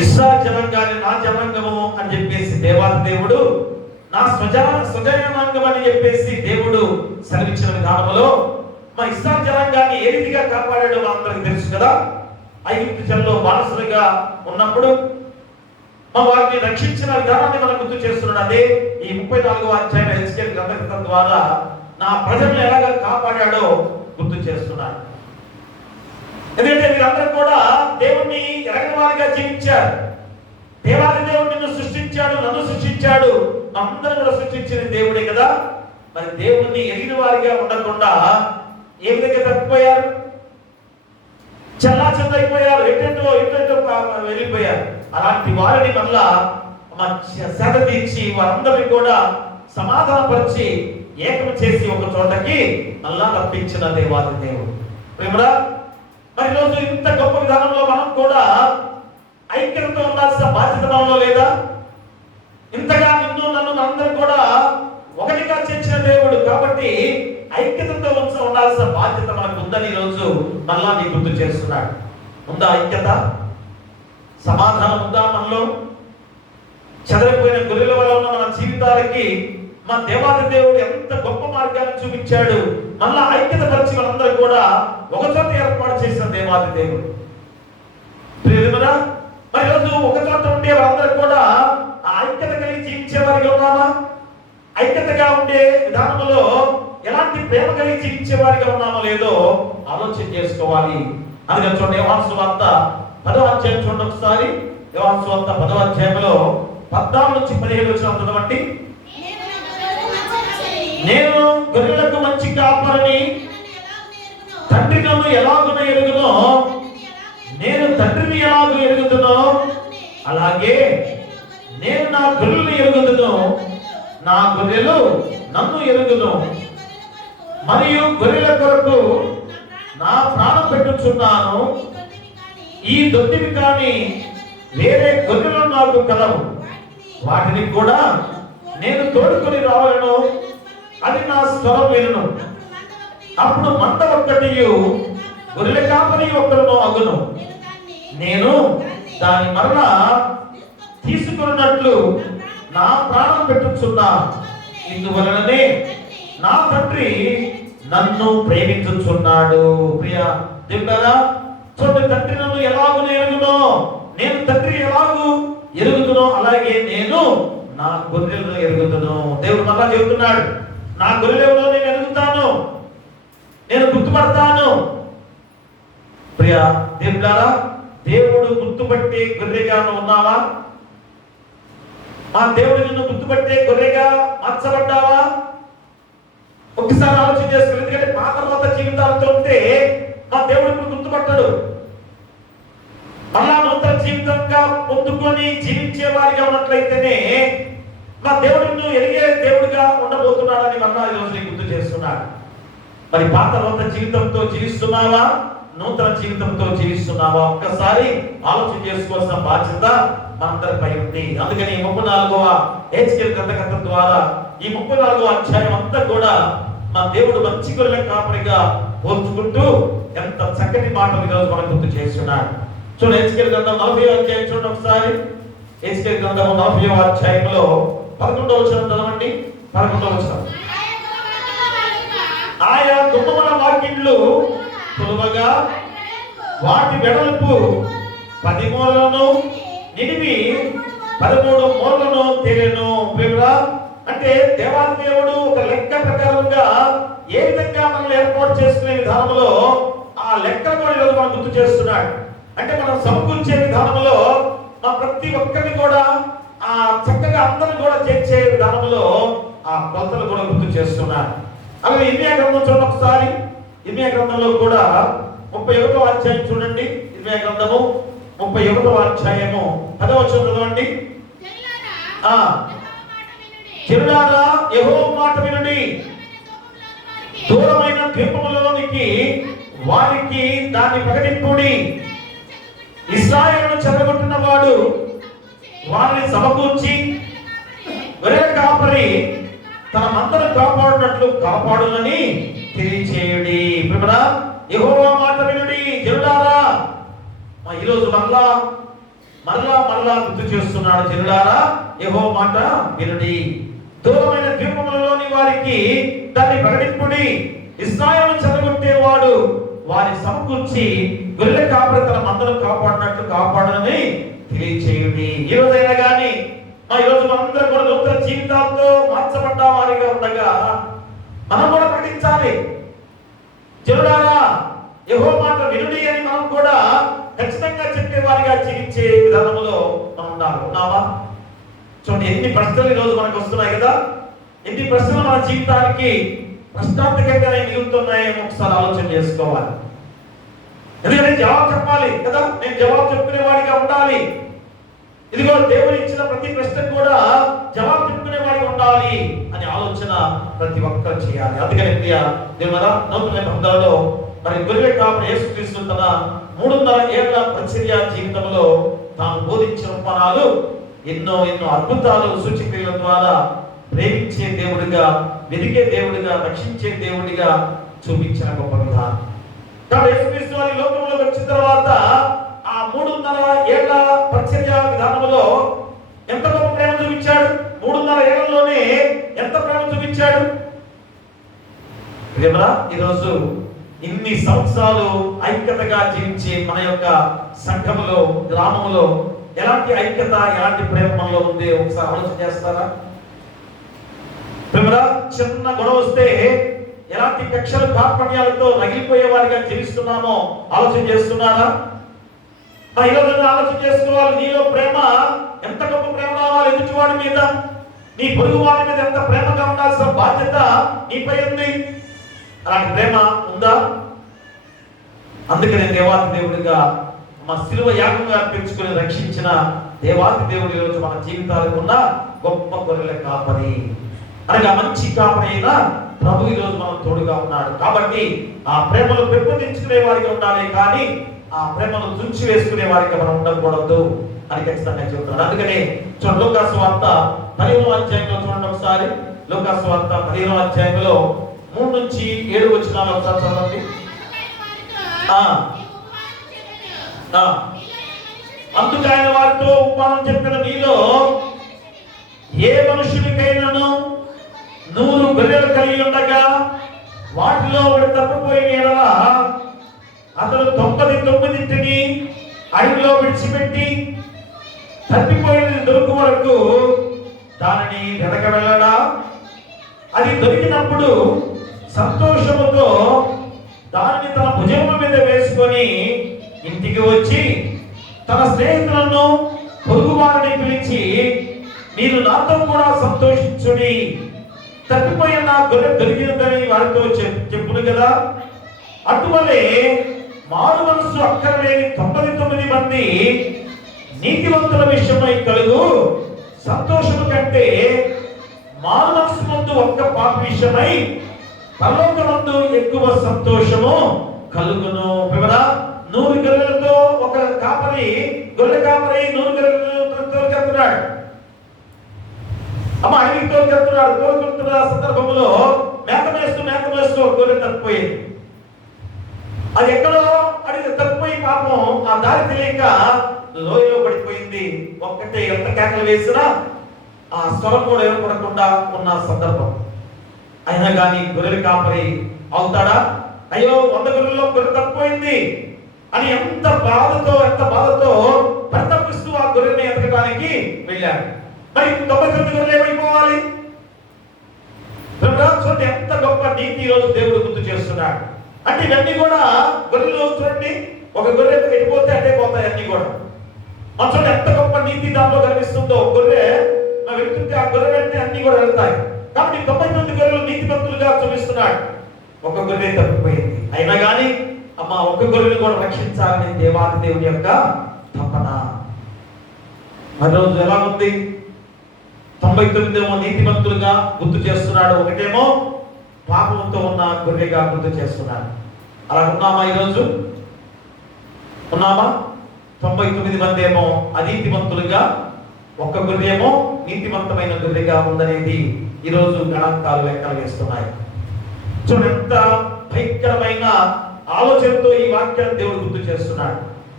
ఇశ్రాయేలు జనాంగాన్ని నా జనాంగము అని చెప్పేసి దేవాది దేవుడు, నా స్వజనాంగం అని చెప్పేసి దేవుడు సెలవిచ్చిన విధానంలో మా ఇశ్రాయేలు జనాంగాన్ని ఏ రీతిగా కాపాడాడో మనందరికీ తెలుసు కదా. ఐగుప్తు చెరలో బానిసలుగా ఉన్నప్పుడు వారిని రక్షించిన విధానాన్ని మనం గుర్తు చేస్తున్నాడు. అదే ఈ 34వ అధ్యాయం హెచ్కెల్ గ్రంథకథ ద్వారా నా ప్రజలను ఎలాగా కాపాడాడో గుర్తు చేస్తున్నాడు. ఎందుకంటే మీరందరూ కూడా దేవుణ్ణి ఎరగని వారిగా జీవించారు. దేవాది దేవుడు నిన్ను సృష్టించాడు, నన్ను సృష్టించాడు, అందరూ కూడా సృష్టించిన దేవుడే కదా. మరి దేవుణ్ణి ఎరిగిన వారిగా ఉండకుండా ఏ విధంగా తప్పిపోయారు? చల్లా చెందైపోయారు, ఎటెటో వెళ్ళిపోయారు. అలాంటి వారిని మళ్ళా సేద తీర్చి వారందరినీ కూడా సమాధానపరిచి ఏకం చేసి ఒక చోటకి మళ్ళా రప్పించిన దేవాది దేవుడు. ప్రేమరా, మరి రోజు ఇంత గొప్ప విధానంలో మనం కూడా ఐక్యతతో ఉండాల్సిన బాధ్యత మనలో లేదా? ఇంతగా నిన్ను నన్ను అందరూ కూడా ఒకటిగా చేర్చిన దేవుడు కాబట్టి ఐక్యతతో ఉండాల్సిన బాధ్యత మనకు ఉందని ఈరోజు మళ్ళా నీ గుర్తు చేస్తున్నాడు. ఉందా ఐక్యత? సమాధానం ఉందా మనలో? చెదరిపోయిన గొర్రెల వల్ల ఉన్న మన జీవితాలకి మా దేవాది దేవుడు ఎంత గొప్ప మార్గాన్ని చూపించాడు. మళ్ళా ఐక్యత పరిచి మనందరూ కూడా ఒకచోట ఏర్పాటు చేసిన దేవాది దేవుడు. ప్రియమైన మరి రోజు ఒకచోట ఉండే వాళ్ళందరూ కూడా ఆ ఐక్యత కలిగి జీవించే వారిగా ఉన్నామా? ఐక్యతగా ఉండే విధానంలో ఎలాంటి ప్రేమ కలిగి జీవించే వారిగా ఉన్నామో లేదో ఆలోచన చేసుకోవాలి. అందుకని చూడండి, యోహాను సువార్త 10వ అధ్యాయం చూడండి ఒకసారి. యోహాను సువార్త 10వ అధ్యాయంలో 14 నుంచి 17 వచనం చదవండి. నేను గొర్రెలకు మంచి కాపరిని, తండ్రి నన్ను ఎలాగున ఎరుగునో, నేను తండ్రిని ఎలాగూ ఎరుగుదునో, అలాగే నేను నా గొర్రెలను ఎరుగుదును, నా గొర్రెలు నన్ను ఎరుగును, మరియు గొర్రెల కొరకు నా ప్రాణం పెట్టుచున్నాను. ఈ దొడ్డివి కానీ వేరే గొర్రెలు నాకు కలవు, వాటిని కూడా నేను తోడుకొని రావాలను, అది నా స్వరం వినును. అప్పుడు మంద ఒక్కటియు గొర్రెల కాపరి ఒక్కరును అగును. నేను దాని మరలా తీసుకున్నట్లు నా ప్రాణం పెట్టుచున్నా. ఇందువలననే నా తండ్రి నన్ను ప్రేమించుచున్నాడు. ప్రియ దేవుడారా, చూడండి, తండ్రి నన్ను ఎలాగూ ఎరుగునో, నేను తండ్రి ఎలాగూ ఎరుగుతునో అలాగే నేను నా గొర్రెలను ఎరుగుతును. దేవుడు మళ్ళా చెబుతున్నాడు, నా గొర్రెలలో నేను ఎరుగుతాను, నేను గుర్తుపడతాను. ప్రియ దేవుడారా, దేవుడు గుర్తుపట్టే గొర్రెగా ఉన్నావా? మా దేవుడు నిన్ను గుర్తుపట్టే గొర్రెగా మార్చబడ్డావా? ఒకసారి ఆలోచన చేసుకోవాలి. ఎందుకంటే పాత రోత జీవితాలతో ఉంటే మా దేవుడు ఇప్పుడు గుర్తుపట్టడు. మళ్ళా నూతన జీవితంగా పొందుకొని జీవించే వారిగా ఉన్నట్లయితేనే మా దేవుడు నిన్ను ఎరిగే దేవుడిగా ఉండబోతున్నాడని మళ్ళా ఈ రోజు గుర్తు చేస్తున్నాడు. మరి పాత రోత జీవితంతో జీవిస్తున్నావా, నూతన జీవితంతో జీవిస్తున్నావా? ఒక్కసారి ఆలోచన చేసుకోవాల్సిన బాధ్యత మనందరిపై ఉంది. అందుకని 34వ హెచ్కేల్ గ్రంథకర్త ద్వారా ఈ 34వ అధ్యాయం అంతా కూడా మా దేవుడు మంచి గొర్రెల కాపరిగా పోల్చుకుంటూ ఎంత చక్కటి మాటలు ఈరోజు మనకు గుర్తు చేస్తున్నాడు. చూడండి, హెచ్కేల్ గ్రంథం 40వ అధ్యాయం చూడండి ఒకసారి. హెచ్కేల్ గ్రంథం 40వ అధ్యాయంలో 11వ వచనం చదవండి. 11వ వచనం. ఆయా దుమ్మల వాకిండ్లు సులువగా, వాటి వెడల్పు 10 మూరలను, నిడివి 13 మూరలను తేలెను. అంటే దేవాదేవుడు ఒక లెక్క ప్రకారంగా ఏ విధంగా మనం ఏర్పాటు చేసుకునే విధానంలో ఆ లెక్కను కూడా ఈరోజు మనం గుర్తు చేస్తున్నాడు. అంటే మనం సమకూర్చే విధానంలో మా ప్రతి ఒక్కరిని కూడా ఆ చక్కగా అందరిని కూడా చేర్చే విధానంలో ఆ కొలతలు కూడా గుర్తు చేస్తున్నాడు. అలాగే ఇర్మియా గ్రంథం చూడండి ఒకసారి. ఇర్మియా గ్రంథంలో కూడా 31వ అధ్యాయం చూడండి. ఇర్మియా గ్రంథము 31వ అధ్యాయము 10వ వచనం చదవండి. చెరులారా, యెహోవా మాట వినుడి. దూరమైన ద్వీపములలోనికి వారికి దాన్ని ప్రకటింపుడి. ఇశ్రాయేలును చెరగొట్టిన వాడు వారిని సమకూర్చి గొర్రెల కాపరి తన మందను కాపాడినట్లు కాపాడునని తెలియచేయుడి. ప్రియరా, యెహోవా మాట వినుడి. జనులారా, ఈరోజు మరలా గుర్తు చేస్తున్నాడు. జనులారా, యెహోవా మాట వినుడి. దూరమైన ద్వీపములలోని వారికి దాన్ని ప్రకటింపుడి. ఇశ్రాయేలును చెరగొట్టేవాడు వారిని సమకూర్చి గొర్రెల కాపరి తన మందను కాపాడినట్లు కాపాడని తెలియచేయుడి. ఈ రోజైనా కానీ ఈరోజు మనందరం కూడా నూతన జీవితాలతో మార్చబడ్డ వారిగా ఉండగా మనం కూడా ప్రకటించాలి. జనులారా, యెహోవా మాట వినుడి అని మనం కూడా ఖచ్చితంగా చెప్పే వారిగా జీవించే విధానంలో మనం ఉన్నామా? చూడండి, ఎన్ని ప్రశ్నలు ఈ రోజు మనకు వస్తున్నాయి కదా. ఎన్ని ప్రశ్నలు మన జీవితానికి ప్రశ్నార్థకంగానే మిగులుతున్నాయేమో ఒకసారి ఆలోచన చేసుకోవాలి. ఎందుకంటే జవాబు చెప్పాలి కదా. నేను జవాబు చెప్పుకునే వాడిగా ఉండాలి. ఇదిగో దేవుడు ఇచ్చిన ప్రతి ప్రశ్నకు కూడా జవాబు చెప్పుకునే వాడిగా ఉండాలి అని ఆలోచన ప్రతి ఒక్కరు చేయాలి. అందుకని ప్రియ దేవుడా, నూతన నిబంధనలో మరి గొర్రెల కాపరి యేసుక్రీస్తు తన 3.5 ఏళ్ల పరిచర్య జీవితంలో తాను బోధించిన ఉపమానాలు ఎన్నో అద్భుతాలు సూచక్రియల ద్వారా ప్రేమించే దేవుడిగా, వెదికే దేవుడిగా, రక్షించే దేవుడిగా చూపించిన గొప్ప విధానం. కాబట్టి యేసుక్రీస్తు వారి లోకంలోకి వచ్చిన తర్వాత ఆ 3.5 ఏళ్ల పరిచర్య విధానంలో ఎంత గొప్ప ప్రేమ చూపించాడు. 3.5 ఏళ్లలోనే ఎంత ప్రేమ చూపించాడు. ఈరోజు ఇన్ని సంవత్సరాలు ఐక్యతగా జీవించే మన యొక్క సంఘములో, గ్రామంలో ఎలాంటి ఐక్యత, ఎలాంటి ప్రేమ మనలో ఉంది ఒకసారి ఆలోచన చేస్తారా? చిన్న గొడవ వస్తే ఎలాంటి కక్షలు కార్పణ్యాలతో రగిలిపోయే వారిగా జీవిస్తున్నామో ఆలోచన చేస్తున్నారా? ఈరోజు ఆలోచన చేసుకోవాలి. నీలో ప్రేమ ఎంత గొప్ప ప్రేమ రావాలి ఎదుటివాడి మీద, నీ పొరుగు వాడి మీద ఎంత ప్రేమగా ఉండాల్సిన బాధ్యత నీపై ఉంది. అలాంటి ప్రేమ ఉందా? అందుకనే దేవాతి దేవుడిగా మా శిలువ యాగంగా అర్పించుకుని రక్షించిన దేవాతి దేవుడు ఈరోజు మన జీవితాలకు ఉన్న గొప్ప గొర్రెల కాపరి, అనగా మంచి కాపరి అయిన ప్రభు ఈరోజు మనం తోడుగా ఉన్నాడు. కాబట్టి ఆ ప్రేమను పెంపొందించుకునే వారిగా ఉండాలి, కానీ ఆ ప్రేమను తుంచి వేసుకునే వారిగా మనం ఉండకూడదు అని ఖచ్చితంగా చెబుతున్నాడు. అందుకనే లూకా సువార్త 15వ అధ్యాయంలో చూడండి ఒకసారి. లూకా సువార్త 15వ అధ్యాయంలో 3 నుంచి 7 వచనాలు ఒకసారి చదవండి. అందుకు ఆయన వారితో ఉపమానం చెప్పిన, మీలో ఏ మనుషునికైనాను 100 గొర్రెలు కలిగి ఉండగా వాటిలో ఒకటి తప్పిపోయిన యెడల అతడు 99 అడవిలో విడిచిపెట్టి తప్పిపోయినది దొరుకు వరకు దానిని వెనక వెళ్ళడా? అది దొరికినప్పుడు సంతోషముతో దానిని తన భుజముల మీద వేసుకొని ఇంటికి వచ్చి తన స్నేహితులను, పొరుగువారిని పిలిచి, మీరు నాతో కూడా సంతోషించుడి, తప్పిపోయిన నా గొర్రె దొరికిందని వారితో చెప్పును కదా. అటువలే మారు మనసు అక్కర్లేని 99 మంది నీతివంతుల విషయమై కలుగు సంతోషము కంటే మారు మనసు ముందు ఒక్క పాప విషయమై పరలోకమందు ఎక్కువ సంతోషము కలుగును. 100 గొర్రెలతో ఒక కాపరి, గొర్రె కాపరి 100 గొర్రెలతో తోలుకెళ్తున్నాడు. అడవికి తోలుకెళ్తున్నాడు. తోలుకెళ్తున్న సందర్భంలో మేత వేస్తూ ఒక గొర్రె తప్పిపోయింది. అది ఎక్కడో అడిగి తప్పిపోయి పాపం ఆ దారి తెలియక లోయలో పడిపోయింది. ఒక్కటే ఎంత కేకలు వేసినా ఆ స్వరం కూడా ఏర్పడకుండా ఉన్న సందర్భం. అయినా కానీ గొర్రెల కాపరి అవుతాడా? అయ్యో 100 గొర్రెల్లో గొర్రె తప్పిపోయింది అని ఎంత బాధతో పరితపిస్తూ ఆ గొర్రెని ఎతకడానికి వెళ్ళాడు. మరి 99 గొర్రెలు ఏమైపోవాలి? చూడండి ఎంత గొప్ప నీతి ఈరోజు దేవుడు గుర్తు చేస్తున్నాడు. అంటే ఇవన్నీ కూడా గొర్రెలు చూడండి, ఒక గొర్రె వెళ్ళిపోతే అట్టే పోతాయి అన్ని కూడా. మనం చూడండి ఎంత గొప్ప నీతి దాంట్లో కనిపిస్తుందో. గొర్రె వెళ్తుంటే ఆ గొర్రె వెంటనే అన్ని కూడా వెళ్తాయి. కాబట్టి 99 గొర్రెలు నీతిమంతులుగా చూపిస్తున్నాడు. ఒక గొర్రె తప్పిపోయింది. అయినా కానీ ఒక్క గొర్రెని కూడా రక్షించాలని దేవాది దేవుని యొక్క తపన. మరి రోజు ఎలా ఉంది? 99 నీతిమంతులుగా గుర్తు చేస్తున్నాడు, ఒకటేమో పాపంతో ఉన్న గొర్రెగా గుర్తు చేస్తున్నాడు. అలా ఉన్నామా ఈరోజు? ఉన్నామా? 99 మంది ఏమో అనీతిమంతులుగా, ఒక్క గొర్రె ఏమో నీతిమంతమైన గొర్రెగా ఉందనేది ఈరోజు గణాంకాలు లెక్కలు వేస్తున్నాయి. చూడండి ఎంత భయంకరమైన ఆలోచనతో ఈ వాక్యాన్ని దేవుడు గుర్తు చేస్తున్నాడు.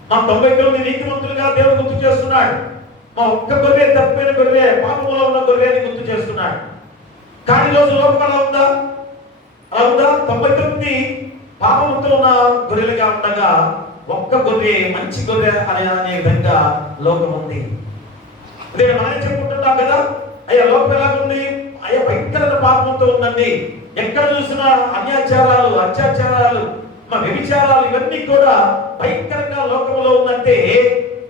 మా 99 నీతిమంతులుగా దేవుడు గుర్తు చేస్తున్నాడు. మా ఒక్క గొర్రె, తప్పిపోయిన గొర్రె, పాపంలో ఉన్న గొర్రెని గుర్తు చేస్తున్నాడు. కానీ ఈరోజు లోకం అలా ఉందా? 99 పాపంతో ఉన్న గొర్రెలుగా ఉండగా ఒక్క గొర్రె, మంచి గొర్రె అనే విధంగా లోకం ఉంది. అదే మనమే చెప్పుకుంటున్నాం కదా, అయ్యా లోకం ఎలాగుంది? అయ్యా భయంకరమైన పాపంతో ఉందండి. ఎక్కడ చూసినా అన్యాచారాలు, అత్యాచారాలు, వ్యభిచారాలు, ఇవన్నీ కూడా భయంకరంగా లోకంలో ఉందంటే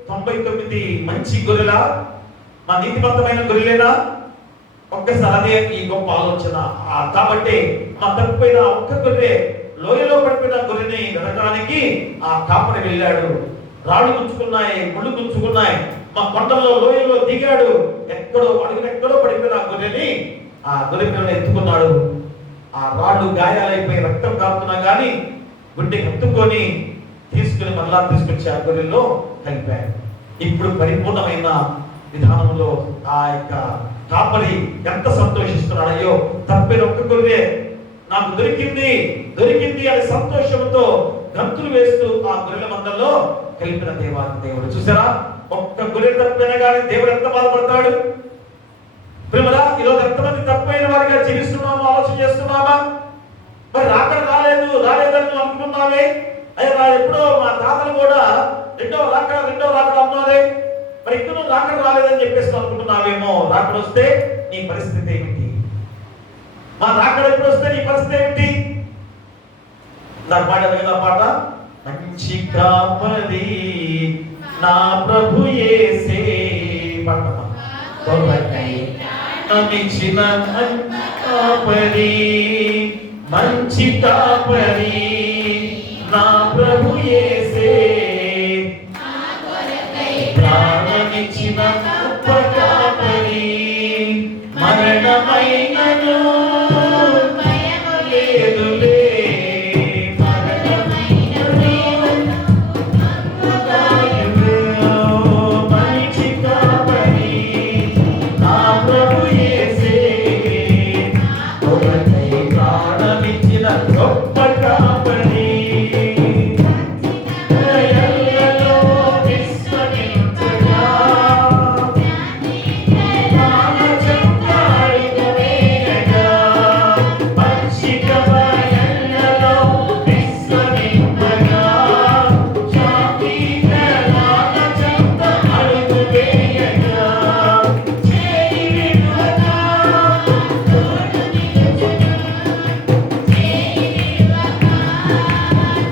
99 మంచి గొర్రెలా? మా నీతిమంతమైన గొర్రెలేనా? ఒక్కసారి అదే ఈ గొప్ప ఆలోచన. కాబట్టి మా తప్పిపోయిన ఒక్క గొర్రె, లోయలో పడిపోయిన గొర్రెని వెతకడానికి ఆ కాపరి వెళ్ళాడు. రాళ్ళు గుచ్చుకున్నాయి, ముళ్ళు గుచ్చుకున్నాయి. మా కొండల్లో లోయలో దిగాడు. ఎక్కడో పడిపోయిన గొర్రెని ఆ గొర్రె పిల్లని ఎత్తుకున్నాడు. ఆ రాళ్ళు గాయాలైపోయి రక్తం కారుతున్నా కానీ గుడ్డెకి ఎత్తుకొని మరలా తీసుకొచ్చి ఆ గొర్రెల్లో కలిపాడు. ఇప్పుడు పరిపూర్ణమైన విధానంలో ఆ యొక్క కాపరి ఎంత సంతోషిస్తున్నాడు. అయ్యో తప్పిన ఒక్క గొర్రె నాకు దొరికింది అని సంతోషంతో గంతులు వేస్తూ ఆ గొర్రెల మందల్లో కలిపిన దేవుడు. చూసారా, ఒక్క గొర్రె తప్పినా కానీ దేవుడు ఎంత బాధపడతాడు. ప్రేమరా, ఈరోజు ఎంతమంది తప్పైన వారిగా జీవిస్తున్నామో ఆలోచన చేస్తున్నామా? మరి రాలేదని అనుకున్నామే. అయ్యా ఎప్పుడో మా తాతలు కూడా రెండో రాకడ అన్నారే. మరి ఇక్కడ రాకడ రాలేదని చెప్పేసి అనుకుంటున్నావేమో. రాకడ వస్తే నీ పరిస్థితి ఏమిటి? మా రాకడ ఎప్పుడు వస్తే నీ పరిస్థితి ఏమిటి? నాకు పాడేది కదా పాట, మంచి కాపరి నా ప్రభు యేసే కాపరి, మంచి కాపరి నా ప్రభు యేసే, ప్రాణమిచ్చిన గొప్ప కాపరి, మరణమైనను భయము లేదులే, మంచి కాపరి నా ప్రభు గొప్ప కాపరి ఎల్లలో విశ్వసించుగా నామ చెంత అడుగు వేయగా పక్షికవ ఎల్లలో విశ్వసింపగా శాంతిగా నామ చెంత అడుగు వేయగా చేయి విడువగా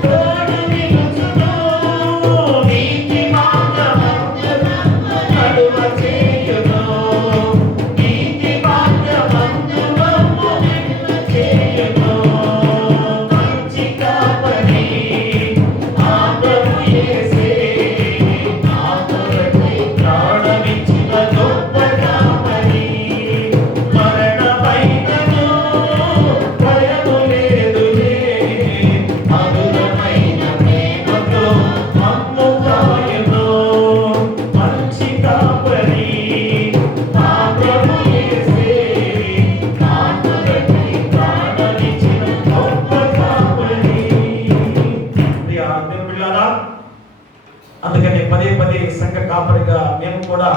తోడు నిలుచును నీతి మార్గమందు నడువ చేయును నీతి మార్గమందు నడువ చేయును మంచి కాపరి ఆ ప్రభు యేసే నా కొరకై ప్రాణమిచ్చిన గొప్ప కాపరి మరణమైనను భయము లేదులే మధురమైన ప్రేమతో మమ్ము కాయును మంచి కాపరి నా ప్రభు యేసే నా కొరకై ప్రాణమిచ్చిన గొప్ప కాపరి. ప్రియా దేవుని బిడ్డలారా, అందుకని పదే పదే సంఘ కాపరిగా మేము కూడా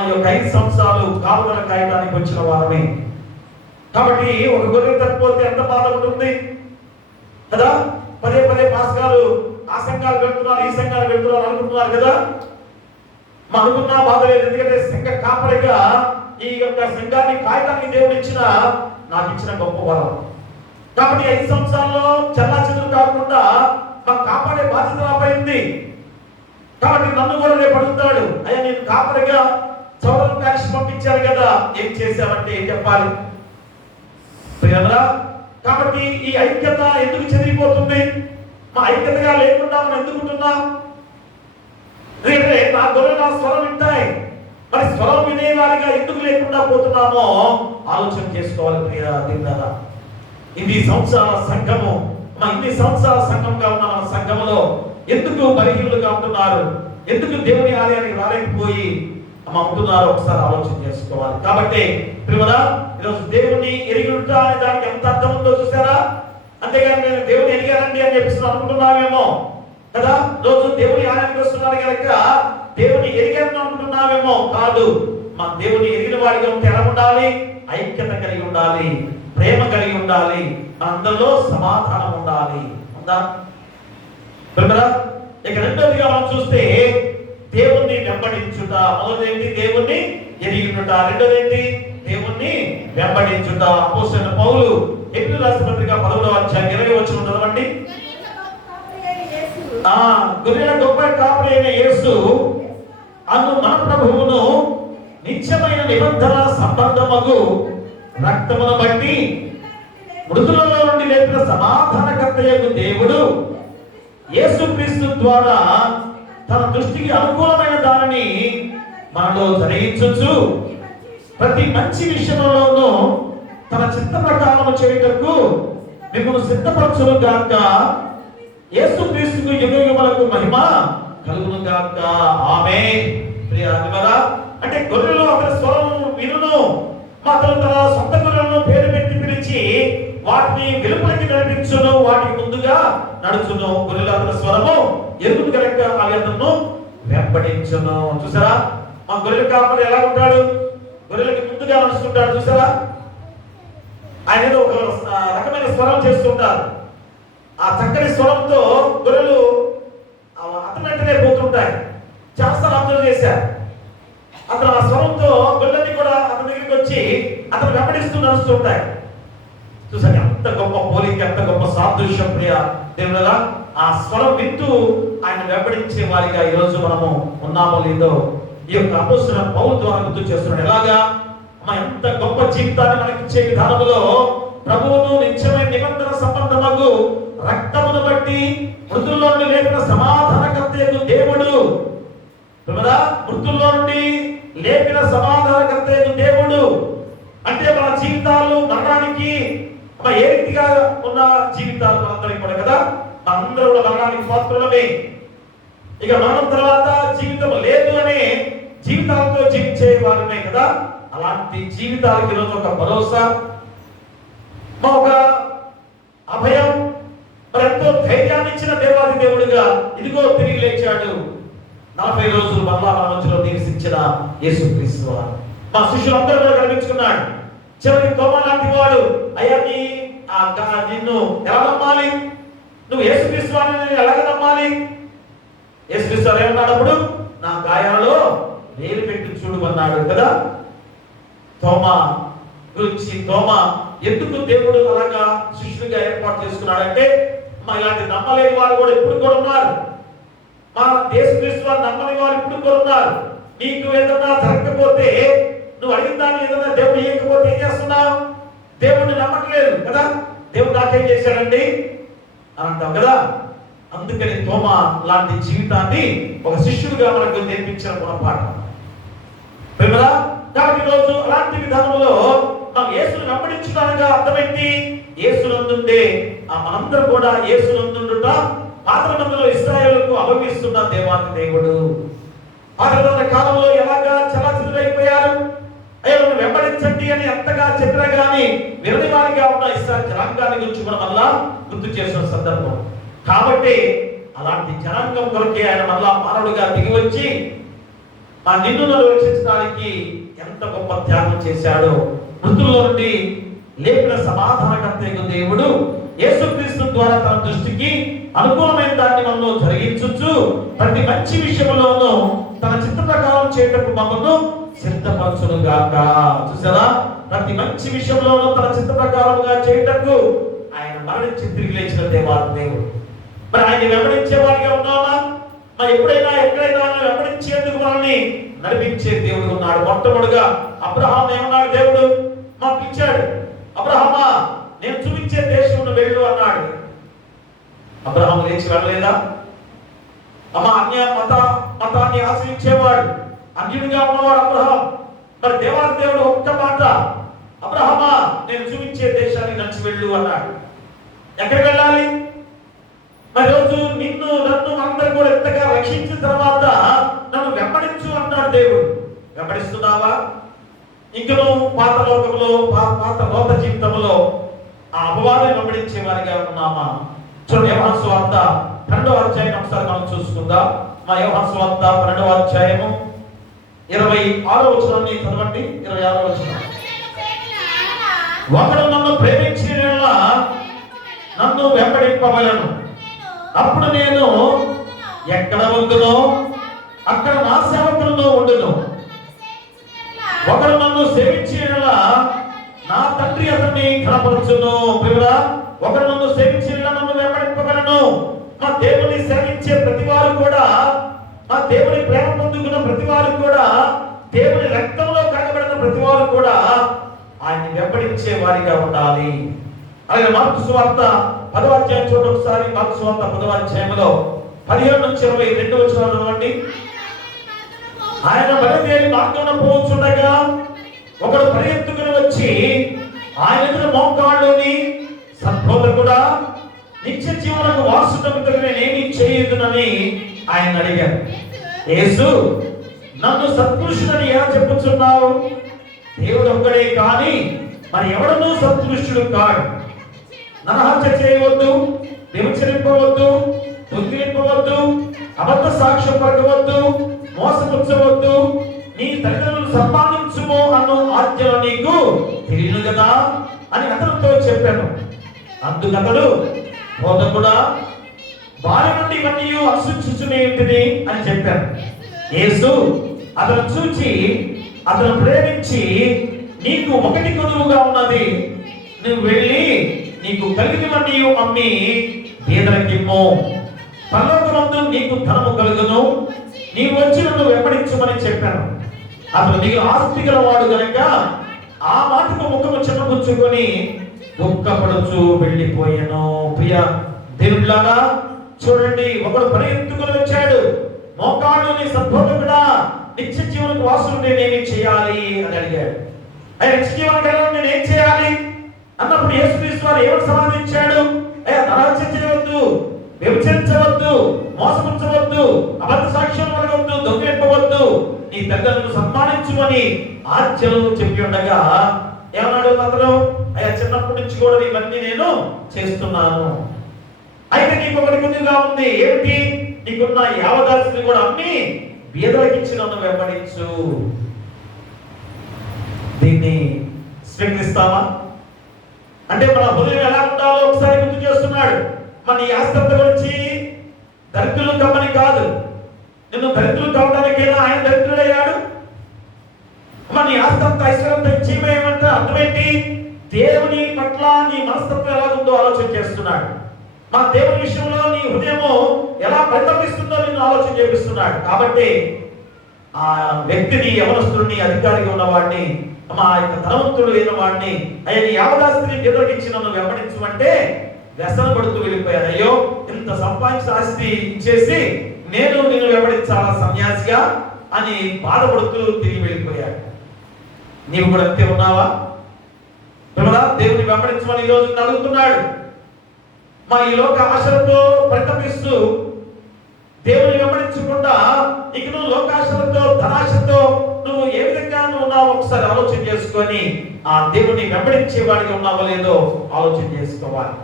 ఈ యొక్క 5 సంవత్సరాలు కాపుదల కాయడానికి వచ్చిన వారమే. కాబట్టి ఒక గొర్రె తప్పిపోతే ఎంత బాధ ఉంటుంది కదా. పదే పదే పాస్ గారు ఆ సంఘాలు వెళ్తున్నారు ఈ సంఘాలు వెళ్తున్నారు అనుకుంటున్నారు కదా. మా అనుకున్నా బాధ లేదు, ఎందుకంటే సంఘ కాపరిగా ఈ యొక్క సంఘాన్ని కాయడానికి దేవుడు ఇచ్చిన నాకు ఇచ్చిన గొప్ప వరం. కాబట్టి 5 సంవత్సరాల్లో చెల్లాచెదురు కాకుండా మాకు కాపాడే బాధ్యత నాపై ఉంది. కాబట్టి నన్ను కూడా రేపు అడుగుతాడు, అయ్యా నేను కాపరిగా చౌరం కలిసి పంపించారు కదా, ఏం చేశామంటే ఏం చెప్పాలి ప్రియమరా. కాబట్టి ఈ ఐక్యత ఎందుకు చెదిరిపోతుంది? మా ఐక్యతగా లేకుండా మనం ఎందుకుంటున్నాం? రేపే నా గొర్రెలు నా స్వరం వింటాయి, మరి స్వరం వినేవారిగా ఎందుకు లేకుండా పోతున్నామో ఆలోచన చేసుకోవాలి ప్రియ దీనిదారా. ఇది సంవత్సరాల సంఘము, ఇన్ని సంవత్సరాల సంఘంగా ఉన్న మన సంఘములో ఎందుకు బలహీనులుగా ఉంటున్నారు? ఎందుకు దేవుని ఆలయానికి రాలేకపోయి ఉంటున్నారో ఒకసారి ఆలోచన చేసుకోవాలి. కాబట్టి ప్రియమరా, ఈరోజు దేవుని ఎరిగి ఉంటా అనే దానికి ఎంత అర్థం ఉందో చూసారా? అంతేగాని నేను దేవుని ఎరిగానండి అని చెప్పేసి అనుకుంటున్నావేమో కదా. రోజు దేవుని ఆలయానికి వస్తున్నారు కనుక దేవుని ఎరిగాను అనుకుంటున్నావేమో. కాదు, మా దేవుని ఎరిగిన వాడిగా ఉంటే ఎలా ఉండాలి? ఐక్యత కలిగి ఉండాలి, ప్రేమ కలిగి ఉండాలి, అందరిలో సమాధానం ఉండాలి. ఉందా ప్రియమరా? ఇక రెండోదిగా మనం చూస్తే దేవుణ్ణి వెంబడించుట. మొదటిది దేవుణ్ణి ఎరిగినట, రెండోది ఏంటి? దేవుణ్ణి వెంబడించుట. అపోస్తలుడైన పౌలు ఎఫెసీయులకు రాసిన పత్రిక 11వ అధ్యాయం 20వ వచనం చదవండి. గొర్రెల గొప్ప కాపరి అయిన యేసు అను మన ప్రభువును నిత్యమైన నిబంధన సంబంధమగు రక్తమును బట్టి మృతులలో నుండి లేపిన సమాధానకర్తయగు దేవుడు యేసుక్రీస్తు ద్వారా తన దృష్టికి అనుకూలమైన దానిని మనలో జరిగించు ప్రతి మంచి విషయంలోనూ తన చిత్త ప్రకారము చేయుటకు మిమ్మల్ని సిద్ధపరచును గాక. యేసుక్రీస్తుకు యుగయుగములకు మహిమ కలుగును గాక. ఆమేన్. ప్రియరా, అంటే గొర్రెలు అతని స్వరం వినును, అతను తన సొంత గొర్రెలను పేరు పెట్టి పిలిచి వాటిని వెలుపలికి నడిపించును, వాటికి ముందుగా నడుచును. గొర్రెలు అతని స్వరము ఎరుగును కనుక అవి అతను వెంబడించును. చూసారా, మా గొర్రెల కాపరి ఎలా ఉంటాడు? గొర్రెలకి ముందుగా నడుస్తుంటాడు. చూసారా, ఆయన ఏదో ఒక రకమైన స్వరం చేస్తుంటారు. ఆ చక్కని స్వరంతో గొర్రెలు అతని వెంటనే పోతుంటాయి. చాలాసార్లు అబ్జర్వ్ చేశారు. అతను ఆ స్వరంతో గొర్రెలన్నీ కూడా అతని దగ్గరికి వచ్చి అతను వెంబడిస్తూ నడుస్తుంటాయి. చూసారు, ఎంత గొప్ప పోలిక, ఎంత గొప్ప సాదృశ్యం ప్రియ దేవుడా. ఆ స్వరం వింటూ ఆయన వెంబడించే వారిగా ఈరోజు మనము ఉన్నామో లేదో ఈ యొక్క అపోస్తలుడైన పౌలు ద్వారా గుర్తు చేస్తున్నాడు. ఎలాగా ఎంత గొప్ప జీవితాన్ని మనకిచ్చే విధానంలో ప్రభువును నిత్యమైన నిబంధన సంబంధమగు రక్తమును బట్టి మృతుల్లో నుండి లేపిన సమాధానకర్తయగు దేవుడు. మృతుల్లో నుండి లేపిన సమాధానకర్తయగు దేవుడు అంటే మన జీవితాలు మరణానికి ఏ రీతిగా ఉన్న జీవితాలు మనందరికి కూడా కదా. మనందరూ కూడా మరణానికి పాత్రులమే. ఇక మరణం తర్వాత జీవితం లేదు అనే జీవితాలతో జీవించే వారమే కదా. అలాంటి జీవితాలకి ఈరోజు ఒక భరోసా, ఒక అభయం, మరి ఎంతో ధైర్యాన్ని ఇచ్చిన దేవాది దేవుడిగా ఇదిగో తిరిగి లేచాడు. 40 రోజులు మళ్ళా మన మధ్యలో నివసించిన యేసుక్రీస్తు వారు మా శిష్యులందరూ కూడా కనిపించుకున్నాడు. చివరికి తోమా లాంటి వాడు, అయ్యా నిన్ను ఎలా నమ్మాలి, నువ్వు యేసుక్రీస్తు వారిని ఎలాగ నమ్మాలి? యేసుక్రీస్తు వారు ఏమన్నాడు అప్పుడు? నా గాయాలలో వేలు పెట్టి చూడు అన్నాడు కదా. తోమా గురించి, తోమా ఎందుకు దేవుడు అలాగా శిష్యుడిగా ఏర్పాటు చేసుకున్నాడంటే, మా ఇలాంటి నమ్మలేని వారు కూడా ఇప్పుడు కూడా ఉన్నారు. మా యేసుక్రీస్తు వారు నమ్మని వారు ఇప్పుడు కూడా ఉన్నారు. నీకు ఏదన్నా జరగకపోతే, నువ్వు అడిగిన దాన్ని ఏదన్నా దేవుడు ఇవ్వకపోతే ఏం చేస్తున్నావు? దేవుడిని నమ్మట్లేదు కదా. దేవుడు నాకేం చేశాడండి అని అంటావు కదా. అందుకని తోమా లాంటి జీవితాన్ని ఒక శిష్యుడిగా మనకు నేర్పించిన గుణపాఠం. కాబట్టి రోజు అలాంటి విధానంలో మనం యేసును వెంబడించడానికి అర్థమైంది. యేసునందుండే మనందరూ కూడా యేసునందుండుట పాత నిబంధనలో ఇశ్రాయేలుకు అభవిస్తున్న దేవాది దేవుడు. పాత నిబంధన కాలంలో ఎలాగా చలాచలైపోయారు, అయ్యో వెంబడించండి అని ఎంతగా చెప్పినా గానీ విరని వారిగా ఉన్న ఇశ్రాయేలు జనాంగాన్ని గురించి మనం మళ్ళా గుర్తు చేసిన సందర్భం. కాబట్టి అలాంటి జనాంగం కొరకే ఆయన మళ్ళా మానవుడిగా దిగి వచ్చి నిన్ను రక్షించడానికి ఎంత గొప్ప త్యాగం చేశాడో. మృతుల్లో నుండి లేపిన సమాధానకర్త దేవుడు యేసుక్రీస్తు ద్వారా తన దృష్టికి అనుకూలమైన దాన్ని మనలో జరిగించు ప్రతి మంచి విషయంలోనూ తన చిత్త ప్రకారం చేయటకు మమ్మల్ని సిద్ధపరచును గాక. చూసారా, ప్రతి మంచి విషయంలోనూ తన చిత్త ప్రకారంగా చేయటకు ఆయన మరణించి తిరిగి లేచిన దేవాది దేవుడు. మరి ఆయన వెంబడించే వారిగా ఉన్నామా? మరి ఎప్పుడైనా ఎక్కడైనా వెంబడించేందుకు మనల్ని నడిపించే దేవుడు ఉన్నాడు. మొట్టమొదటిగా అబ్రహాం ఏమన్నాడు? దేవుడు మాకు ఇచ్చాడు. అబ్రహామా, నేను చూపించే దేశం వెళ్ళు అన్నాడు. అబ్రహాం లేచి వెళ్ళలేదా? అన్య మతాన్ని ఆశ్రయించేవాడు, అన్యుడిగా ఉన్నవాడు అబ్రహాం. మరి దేవాది దేవుడు ఒక్క మాట, అబ్రహామా నేను చూపించే దేశాన్ని నడిచి వెళ్ళు అన్నాడు. ఎక్కడికి వెళ్ళాలి? మరి రోజు నిన్ను నన్ను అందరూ కూడా ఎంతగా రక్షించిన తర్వాత నన్ను వెంబడించు అంటాడు దేవుడు. వెంబడిస్తున్నావా? ఇంకను పాత లోకంలో పాత లోక జీవితంలో అపవాదాన్ని వెంబడించే వారిగా ఉన్నామా? చూడండి, యోహాను సువార్త 2వ అధ్యాయం ఒకసారి మనం చూసుకుందాం. యోహాను సువార్త 2వ అధ్యాయము 26వ వచనాన్ని చదవండి. 26వ వచనం, ఒకడు నన్ను ప్రేమించిన యెడల నన్ను వెంబడింపవలెను, అప్పుడు నేను ఎక్కడ ఉండునో అక్కడ నా సేవకులలో ఉండును. ఒకడు నన్ను సేవించిన యెడల నా తండ్రి అతన్ని ఘనపరచును. ప్రియుడా, ఒకడు నన్ను సేవించిన యెడల నన్ను వెంబడింపగలను. మా దేవుని సేవించే ప్రతి వారు కూడా, మా దేవుని ప్రేమ పొందుకున్న ప్రతి వారు కూడా, దేవుని రక్తంలో కడగబడిన ప్రతి వారు కూడా ఆయన వెంబడించే వారిగా ఉండాలి. అలాగే మార్కు సువార్త 10వ అధ్యాయం చూడండి ఒకసారి. మార్కు సువార్త 10వ అధ్యాయంలో 17 నుంచి 22 వచనాలు చదవండి. ఆయన బయలుదేరి మార్గంలో పోతుండగా ఒకడు పరిగెత్తుకుని వచ్చి ఆయన ఎదురు మోకాళ్ళుని, సద్బోధకుడా, నిత్య జీవనకు వారసుటకు నేనేమి చేయదునని ఆయన అడిగారు. యేసు, నన్ను సత్పురుషుడని ఎలా చెప్పుచున్నావు? దేవుడు ఒక్కడే కానీ మరి ఎవడనూ సత్పురుషుడు కాడు. నరహత్య చేయవద్దు, వ్యభిచరింపవద్దు, దొంగిలింపవద్దు, అబద్ధ సాక్ష్యం పలకవద్దు, మోసపుచ్చవద్దు, నీ తల్లిదండ్రులు సన్మానించుమో అన్న ఆజ్ఞలు నీకు తెలియను కదా అని అతనితో చెప్పాను. అందుకతడు, బోధకుడా, వారి నుండి ఇవన్నీ అనుసరించుచునేంటిది అని చెప్పాను. యేసు అతను చూచి అతను ప్రేమించి, నీకు ఒకటి కొదువుగా ఉన్నది, నువ్వు వెళ్ళి నీకు కలిగినవన్నీ అమ్మి బీదలకిమ్ము, పరలోకమందు నీకు ధనము కలుగును, నీవు వచ్చి నన్ను వెంబడించమని చెప్పాను. అతను నీకు ఆస్తి గలవాడు గనుక ఆ మాటకు ముఖము చిన్నపుచ్చుకొని దుఃఖపడుచు వెళ్ళిపోయాను. ప్రియ దేవుళ్ళారా, చూడండి, ఒకడు పరిగెత్తుకుని వచ్చాడు, మోకాళ్ళుని సద్బోధకుడా, నిత్య జీవనకు వాసుడు నేనేమి చేయాలి అని అడిగాడు. ఆయన నిత్య జీవనం కలగడం నేనేం చేయాలి అన్నప్పుడు యేసుక్రీస్తు వారు ఏమని సమాధించాడు? నరహత్య చేయవద్దు, వ్యభిచరించవద్దు, మోసపుచ్చవద్దు, అబద్ధ సాక్ష్యం పలకవద్దు, దొంగిలింపవద్దు, నీ తల్లిదండ్రులను సన్మానించుమని ఆజ్ఞలు చెప్పి ఉండగా ఏమన్నాడు అతను? అయ్యా, చిన్నప్పటి నుంచి కూడా ఇవన్నీ నేను చేస్తున్నాను. అయితే నీకు ఒకటి కొద్దిగా ఉంది. ఏమిటి? నీకున్న యావదాస్తిని కూడా అమ్మి బీదలకు ఇచ్చి నన్ను వెంబడించు. దీన్ని స్వీకరిస్తావా? అంటే మన హృదయం ఎలా ఉండాలో ఒకసారి గుర్తు చేస్తున్నాడు. మన ఈ ఆస్తంత గురించి దరిద్రులు కమ్మని కాదు, నిన్ను దరిద్రులు కావడానికైనా ఆయన దరిద్రుడయ్యాడు. మన ఈ ఆస్తంత ఐశ్వర్యంతో ఇచ్చేయమంటే అర్థమేంటి? దేవుని పట్ల నీ మనస్తత్వం ఎలా ఉందో ఆలోచన చేస్తున్నాడు. మా దేవుని విషయంలో నీ హృదయము ఎలా ప్రతిబింబిస్తుందో నిన్ను ఆలోచన చేపిస్తున్నాడు. కాబట్టి ఆ వ్యక్తిని, యవనస్తుడిని, అధికారిగా ఉన్నవాడిని, మా యొక్క ధనవంతుడు అయిన వాడిని, ఆయన యావదాస్తిని బీదలకు నన్ను వెంబడించమంటే వ్యసన పడుతూ వెళ్ళిపోయాడు. అయ్యో, ఇంత సంపాదించిన ఆస్తి ఇచ్చేసి నేను నిన్ను వెంబడించాలా సన్యాసిగా అని బాధపడుతూ తిరిగి వెళ్ళిపోయాడు. నీవు కూడా అంతే ఉన్నావా? దేవుని వెంబడించమని ఈ రోజు అడుగుతున్నాడు. మా ఈ లోక ఆశలతో ప్రతపిస్తూ దేవుని వెంబడించకుండా ఇక నువ్వు లోకాశలతో, ధనాశతో నువ్వు ఏ విధంగా ఉన్నావో ఒకసారి ఆలోచన చేసుకొని ఆ దేవుని వెంబడించే వాడిగా ఉన్నావో లేదో ఆలోచన చేసుకోవాలి.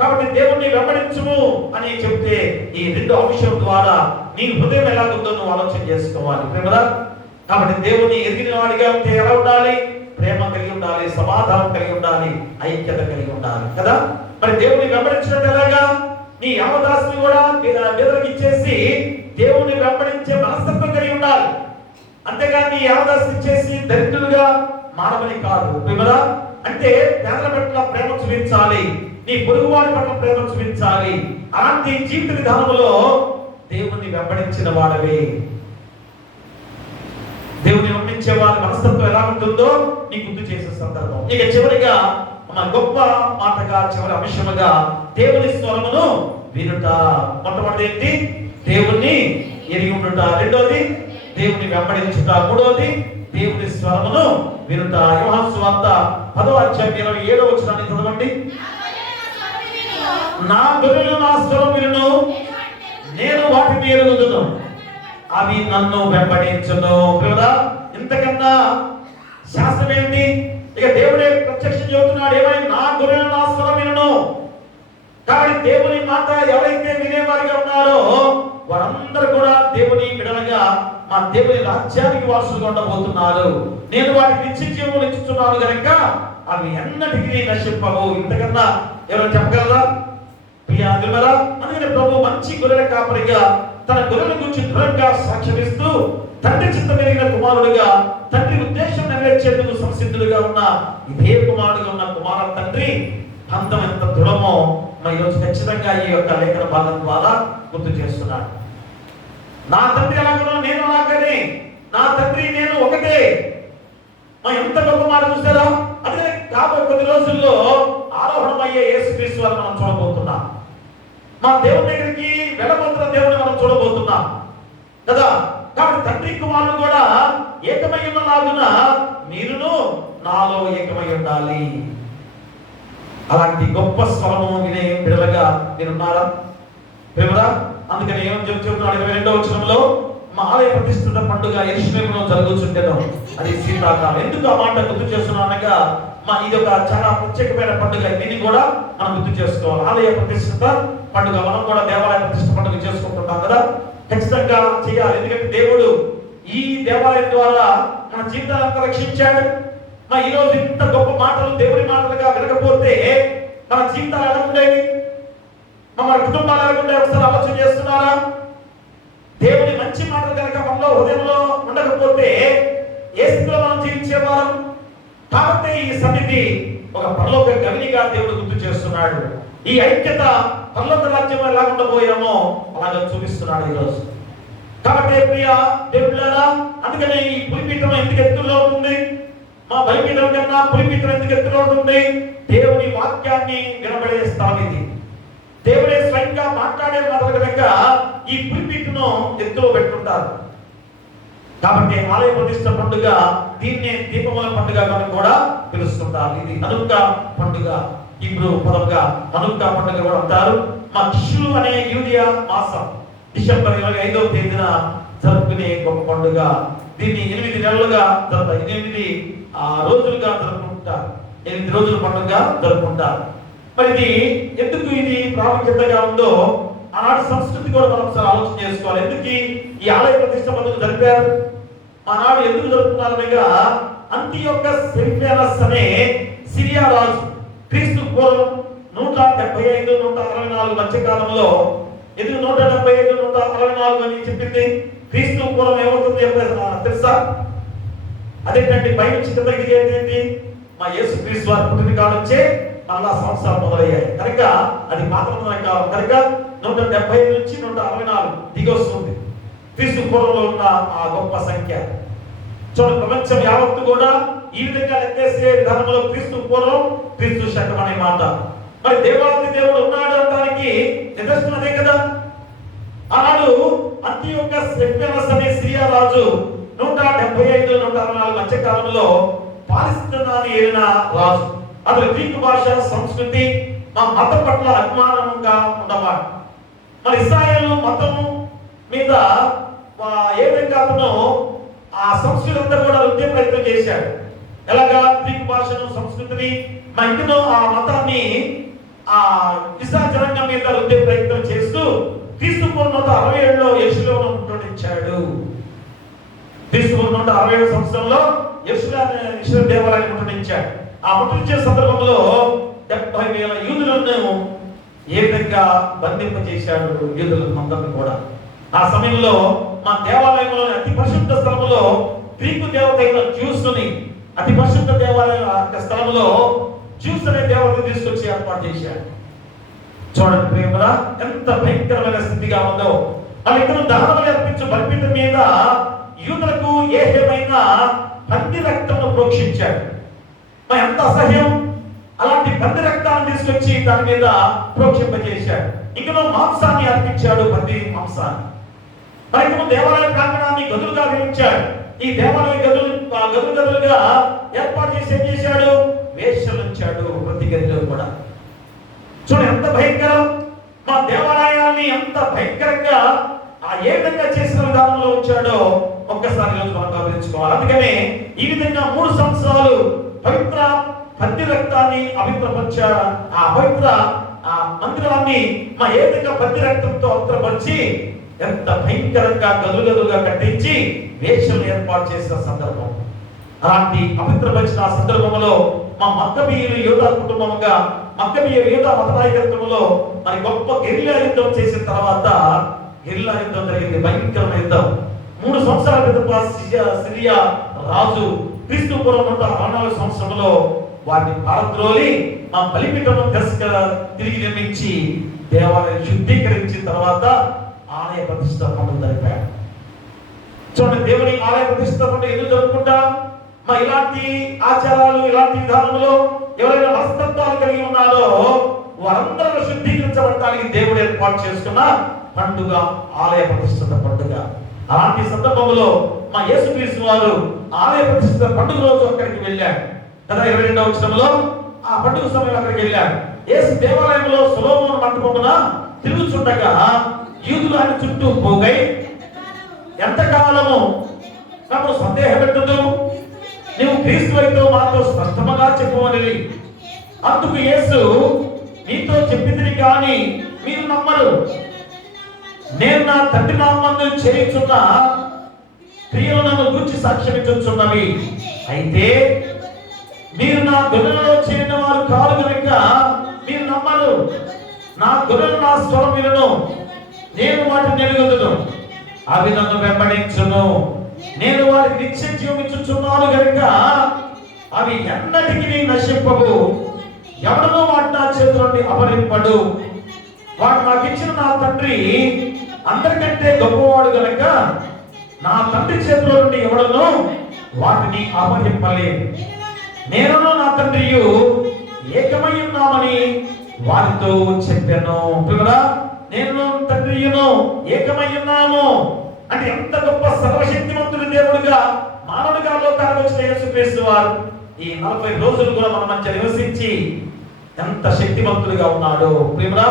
కాబట్టి దేవుణ్ణి వెంబడించుము అని చెప్తే ఈ రెండు అంశం ద్వారా నీ హృదయం ఎలా ఉందో నువ్వు ఆలోచన చేసుకోవాలి. కాబట్టి దేవుని ఎదిగిన వాడిగా ఉంటే ఎలా ఉండాలి? ప్రేమ కలిగి ఉండాలి, సమాధానం కలిగి ఉండాలి, ఐక్యత కలిగి ఉండాలి కదా. మరి దేవుని వెంబడించినట్టు ఎలాగా? నీ యావదాస్తిని కూడా బీదలకు ఇచ్చేసి దేవుని వెంబడించే మనస్తత్వం కలిగి ఉండాలి. అంతేగాని నీ యావదాస్తి ఇచ్చేసి దరిద్రులుగా మానవని కాదు. అంటే పేదల పట్ల ప్రేమ చూపించాలి, నీ పొరుగువారి పట్ల ప్రేమ చూపించాలి. అలాంటి జీవిత విధానంలో దేవుణ్ణి వెంబడించిన వాడవే. దేవుని వెంబడించే వారి మనస్తత్వం ఎలా ఉంటుందో నీ గుర్తు చేసే సందర్భం. ఇక చివరిగా మన గొప్ప మాటగా, చివరి అంశముగా దేవుని స్వరమును వినుట. మొట్టమొదటి ఏంటి? దేవుణ్ణి ఎరిగి ఉండుట. రెండోది దేవుని వెంబడించుట. మూడోది దేవుని స్వరమును వినుట. యోహాను సువార్త 10వ అధ్యాయం 27వ వచనాన్ని చదవండి. నా గొర్రెలు నా స్వరం వినును, నేను వాటిని ఎరుగుదును, అవి నన్ను వెంబడించును. ఇంతకన్నా శాస్త్రం ఏంటి? ఇక దేవుడే ప్రత్యక్షం చెబుతున్నాడు. ఏమైనా నా గొర్రెలు నా స్వరం వినును. కాబట్టి దేవుని మాట ఎవరైతే వినేవారిగా ఉన్నారో వారందరూ కూడా దేవుని బిడ్డలుగా మా దేవుని రాజ్యానికి వారసులుగా ఉండబోతున్నారు. నేను వాటికి నిత్య జీవమును ఇచ్చుచున్నాను కనుక అవి ఎన్నటికీ నశింపవు. ఇంతకన్నా ఎవరైనా చెప్పగలరా? అందుకని ప్రభు మంచి గొర్రెల కాపరిగా తన గొర్రెల గురించి దృఢంగా సాక్ష్యమిస్తూ తండ్రి చిత్తం ఎరిగిన కుమారుడుగా, తండ్రి ఉద్దేశం నెరవేర్చేందుకు సంసిద్ధుడుగా ఉన్న ఇదే కుమారుడుగా ఉన్న కుమార తండ్రి బంధం ఎంత దృఢమో మరి ఈరోజు ఖచ్చితంగా ఈ యొక్క లేఖన భాగం ద్వారా గుర్తు చేస్తున్నాడు. నా తండ్రి ఎలాగో నేను అలాగనే, నా తండ్రి నేను ఒకటే. మా ఎంత గొప్ప మాట చూసారా? అదే కాబోయే కొద్ది రోజుల్లో ఆరోహణమయ్యే యేసుక్రీస్తు వారిని మనం చూడబోతున్నాం. మా దేవుని దగ్గరికి వెళ్ళబోతున్న దేవుని మనం చూడబోతున్నాం కదా. కాబట్టి తండ్రి కుమారుడు కూడా ఏకమై ఉన్నలాగున మీరును నాలో ఏకమై ఉండాలి. అలాంటి గొప్ప స్వరము వినే బిడ్డలుగా మీరున్నారా? ప్రేమరా? అందుకని ఏమని చెప్తున్నాడు 22వ వచనంలో, మా ఆలయ ప్రతిష్ఠిత పండుగ యెరూషలేములో జరుగుతుండెను. అది శీతాకాలం. ఎందుకు ఆ మాట గుర్తు చేస్తున్నాను అనగా ఇది ఒక చాలా ప్రత్యేకమైన పండుగ. దీన్ని కూడా మనం గుర్తు చేసుకోవాలి. ఆలయ ప్రతిష్ఠిత పండుగ మనం కూడా దేవాలయ ప్రతిష్ఠ పండుగ చేసుకుంటున్నాం కదా. ఖచ్చితంగా చేయాలి. ఎందుకంటే దేవుడు ఈ దేవాలయం ద్వారా మన జీవితాలను రక్షించాడు. ఈ రోజు ఇంత గొప్ప మాటలు దేవుడి మాటలుగా వినకపోతే మన జీవితాలు ఎలా ఉండేవి? మన కుటుంబాలు ఎలా ఉండేవి? ఒకసారి ఆలోచన చేస్తున్నారా? దేవుని మంచి మాటలు కనుక మనలో హృదయంలో ఉండకపోతే ఏ స్థితిలో మనం జీవించేవారం? కాబట్టి ఈ సన్నిధి ఒక పరలోక గవినిగా దేవుడు గుర్తు చేస్తున్నాడు. ఈ ఐక్యత పరలోక రాజ్యం ఎలా ఉండబోయామో అలాగా చూపిస్తున్నాడు ఈరోజు. కాబట్టి ప్రియ దేవుళ్ళారా, అందుకనే ఈ పులిపీఠం ఎందుకు ఎత్తులో ఉంటుంది? మా బలిపీఠం కన్నా పులిపీఠం ఎందుకు ఎత్తులో ఉంటుంది? దేవుని వాక్యాన్ని వినబడే స్థలం ఇది. దేవుడే స్వయంగా మాట్లాడే మాటలు కనుక ఈ పులిపీఠను ఎత్తులో పెట్టుకుంటారు. కాబట్టి ఆలయ ప్రతిష్ఠ పండుగ దీన్నే దీపముల పండుగ అని కూడా పిలుస్తుంటారు. ఇది హనుక్కా పండుగ, హీబ్రూ పదంగా హనుక్కా పండుగ కూడా అంటారు. మా కిషు అనే యూదియా మాసం డిసెంబర్ 25వ తేదీన జరుపుకునే గొప్ప పండుగ. దీన్ని 8 నెలలుగా 8 రోజులుగా జరుపుకుంటారు. 8 రోజుల పండుగ జరుపుకుంటారు. మరి ఎందుకు ఇది ప్రాముఖ్యతగా ఉందో ఆనాటి సంస్కృతి కూడా మనం ఒకసారి ఆలోచన చేసుకోవాలి. ఎందుకు ఈ ఆలయ ప్రతిష్ట పండుగ జరిపారు, ఆనాడు ఎందుకు జరుపుతున్నారనగా అంతియోకస్ ఎపిఫానస్ అనే సిరియా రాజు క్రీస్తు పూర్వం 175-164 మధ్య కాలంలో, ఎందుకు 175-164 అని చెప్పింది? క్రీస్తు పూర్వం ఏమవుతుంది తెలుసా? అదేంటంటే పైనుంచి కిందకి ఏంటి? మా యేసు క్రీస్తు వారి పుట్టిన కాలం వచ్చే మళ్ళా సంవత్సరాలు మొదలయ్యాయి కనుక అది పాత కాలం కనుక 175 నుంచి 164 దిగి వస్తుంది క్రీస్తు పూర్వంలో ఉన్న ఆ గొప్ప సంఖ్య. చూడండి, ప్రపంచం యావత్తు కూడా ఈ విధంగా లెక్కేసే విధానంలో క్రీస్తు పూర్వం క్రీస్తు శకం అనే మాట. మరి దేవాది దేవుడు ఉన్నాడు అనడానికి నిదర్శనం అదే కదా. ఆనాడు అంతియోకస్ ఎపిఫానస్ అనే సిరియా రాజు 175-164 మధ్య కాలంలో పాలస్తీనాని ఏలిన రాజు. అతను గ్రీకు భాష, సంస్కృతి, మా మతం పట్ల అభిమానంగా ఉన్నవాడు. మరి ఇశ్రాయేలు మతం మీద ఏ విధంగా అతను ఆ సంస్కృతి అంతా కూడా వృద్ధి ప్రయత్నం చేశాడు. ఎలాగా? గ్రీకు భాషను, సంస్కృతిని, మా ఇంటిలో ఆ మతాన్ని ఆ ఇశ్రాయేలు జనాంగం మీద వృద్ధి ప్రయత్నం చేస్తూ క్రీస్తు పూర్వం 167లో యెరూషలేములో ముట్టడించాడు. క్రీస్తు పూర్వం 167 సంవత్సరంలో యెరూషలేము దేవాలయాన్ని ముట్టడించాడు. ఆ ముట్టడించే సందర్భంలో 70,000 యూదులను ఏ విధంగా బంధింపజేశాడు, యూదులను అందరినీ కూడా. ఆ సమయంలో మా దేవాలయంలోని అతి పరిశుద్ధ స్థలంలో గ్రీకు దేవత అయిన జ్యూస్ని, అతి పరిశుద్ధ దేవాలయ స్థలంలో జ్యూస్ అనే దేవతను తీసుకొచ్చి ఏర్పాటు చేశాడు. చూడండి ప్రేమరా, ఎంత భయంకరమైన స్థితిగా ఉందో. వాళ్ళిద్దరూ దహనబలి అర్పించు బలిపీఠం మీద యూదులకు ఏహ్యమైన పంది రక్తమును ప్రోక్షించాడు. ఎంత అసహ్యం! అలాంటి పంది రక్తాన్ని తీసుకొచ్చి దాని మీద ప్రోక్షింపజేశాడు. ఇంకనో మాంసాన్ని అర్పించాడు, పంది మాంసాన్ని. మరి ఇంకనో దేవాలయ ప్రాంగణాన్ని గదులుగా వేయించాడు. ఈ దేవాలయ గదులుగా ఏర్పాటు చేసి ఏం చేశాడు? వేశ్యలు ఉంచాడు ప్రతి గదిలో కూడా. చూడండి ఎంత భయంకరం! మా దేవాలయాన్ని ఎంత భయంకరంగా ఏ విధంగా చేసిన విధానంలో ఉంచాడో ఒక్కసారి రోజు మనం గమనించుకోవాలి. అందుకనే ఈ విధంగా 3 సంవత్సరాలు పవిత్ర పంది రక్తాన్ని అపవిత్రపరిచాడు. ఆ అపవిత్ర ఆ మందిరాన్ని మా ఏ విధంగా పంది రక్తంతో అపవిత్రపరిచి ఎంత భయంకరంగా గదులుగా కట్టించి వేశ్యలు ఏర్పాటు చేసిన సందర్భం. అలాంటి అపవిత్రపరిచిన సందర్భంలో మా మక్కబీయులు యోధా కుటుంబంగా మక్కబీయ యోధా మత నాయకత్వంలో మరి గొప్ప గెరిల్లా యుద్ధం చేసిన తర్వాత గెరిల్లా యుద్ధం జరిగింది, భయంకరమైన యుద్ధం. 3 సంవత్సరాల క్రితం సిరియా రాజు క్రీస్తు పూర్వం 164 సంవత్సరంలో వారిని పారద్రోలి ఆ బలిపీఠం తిరిగి నిర్మించి దేవాలయం శుద్ధీకరించిన తర్వాత ఆలయ ప్రతిష్ఠ పండుగ జరిపాడు. చూడండి, దేవుని ఆలయ ప్రతిష్ఠ పండుగ ఎందుకు జరుపుకుంటాం? మా ఇలాంటి ఆచారాలు, ఇలాంటి విధానంలో ఎవరైనా మనస్తత్వాలు కలిగి ఉన్నారో వారందరూ శుద్ధీకరించబడటానికి దేవుడు ఏర్పాటు చేసుకున్న పండుగ ఆలయ ప్రతిష్ఠ పండుగ. అలాంటి సందర్భంలో మా యేసుక్రీస్తు వారు ఆలయ ప్రతిష్ఠ పండుగ రోజు అక్కడికి వెళ్ళాడు కదా. 22వ వచనంలో ఆ పండుగ సమయంలో అక్కడికి వెళ్ళాడు. యేసు దేవాలయంలో సొలొమోను మంటపమున తిరుగుచుండగా యూదులు ఆయన చుట్టూ పోగై ఎంతకాలము నాకు సందేహపెట్టుదు, నీవు క్రీస్తువైతో మాతో స్పష్టముగా చెప్పమని. అందుకు యేసు, నీతో చెప్పింది కానీ మీరు నమ్మరు. నేను నా తండ్రి నామమున చేయుచున్న క్రియలు నన్ను గూర్చి సాక్ష్యమిచ్చుచున్నవి. అయితే మీరు నా గొర్రెలలో చేరిన వారు కాదు కనుక మీరు నమ్మరు. నా గొర్రెలు నా స్వరం వినును, నేను వాటిని ఎరుగుదును, అవి నన్ను వెంబడించును. నేను వారికి నిత్య జీవం ఇచ్చుచున్నాను కనుక అవి ఎన్నటికీ నశింపవు. ఎవడనో వాటి నా చేతుల నుండి అపహరింపడు. వాడు నాకు ఇచ్చిన నా తండ్రి అందరికంటే గొప్పవాడు కనుక నా తండ్రి చేతిలో నుండి ఎవడనో వాటిని అపహరింపలేదు. నేను నా తండ్రియు ఏకమై ఉన్నామని వారితో చెప్పాను. నేను తండ్రియును ఏకమై ఉన్నాము అంటే ఎంత గొప్ప సర్వశక్తిమంతుడు దేవుడుగా మానవుడిగా లోకానికి వచ్చిన యేసుక్రీస్తు వారు ఈ 40 రోజులు కూడా మన మధ్య నివసించి ఎంత శక్తిమంతుడిగా ఉన్నాడు. ప్రియమురా,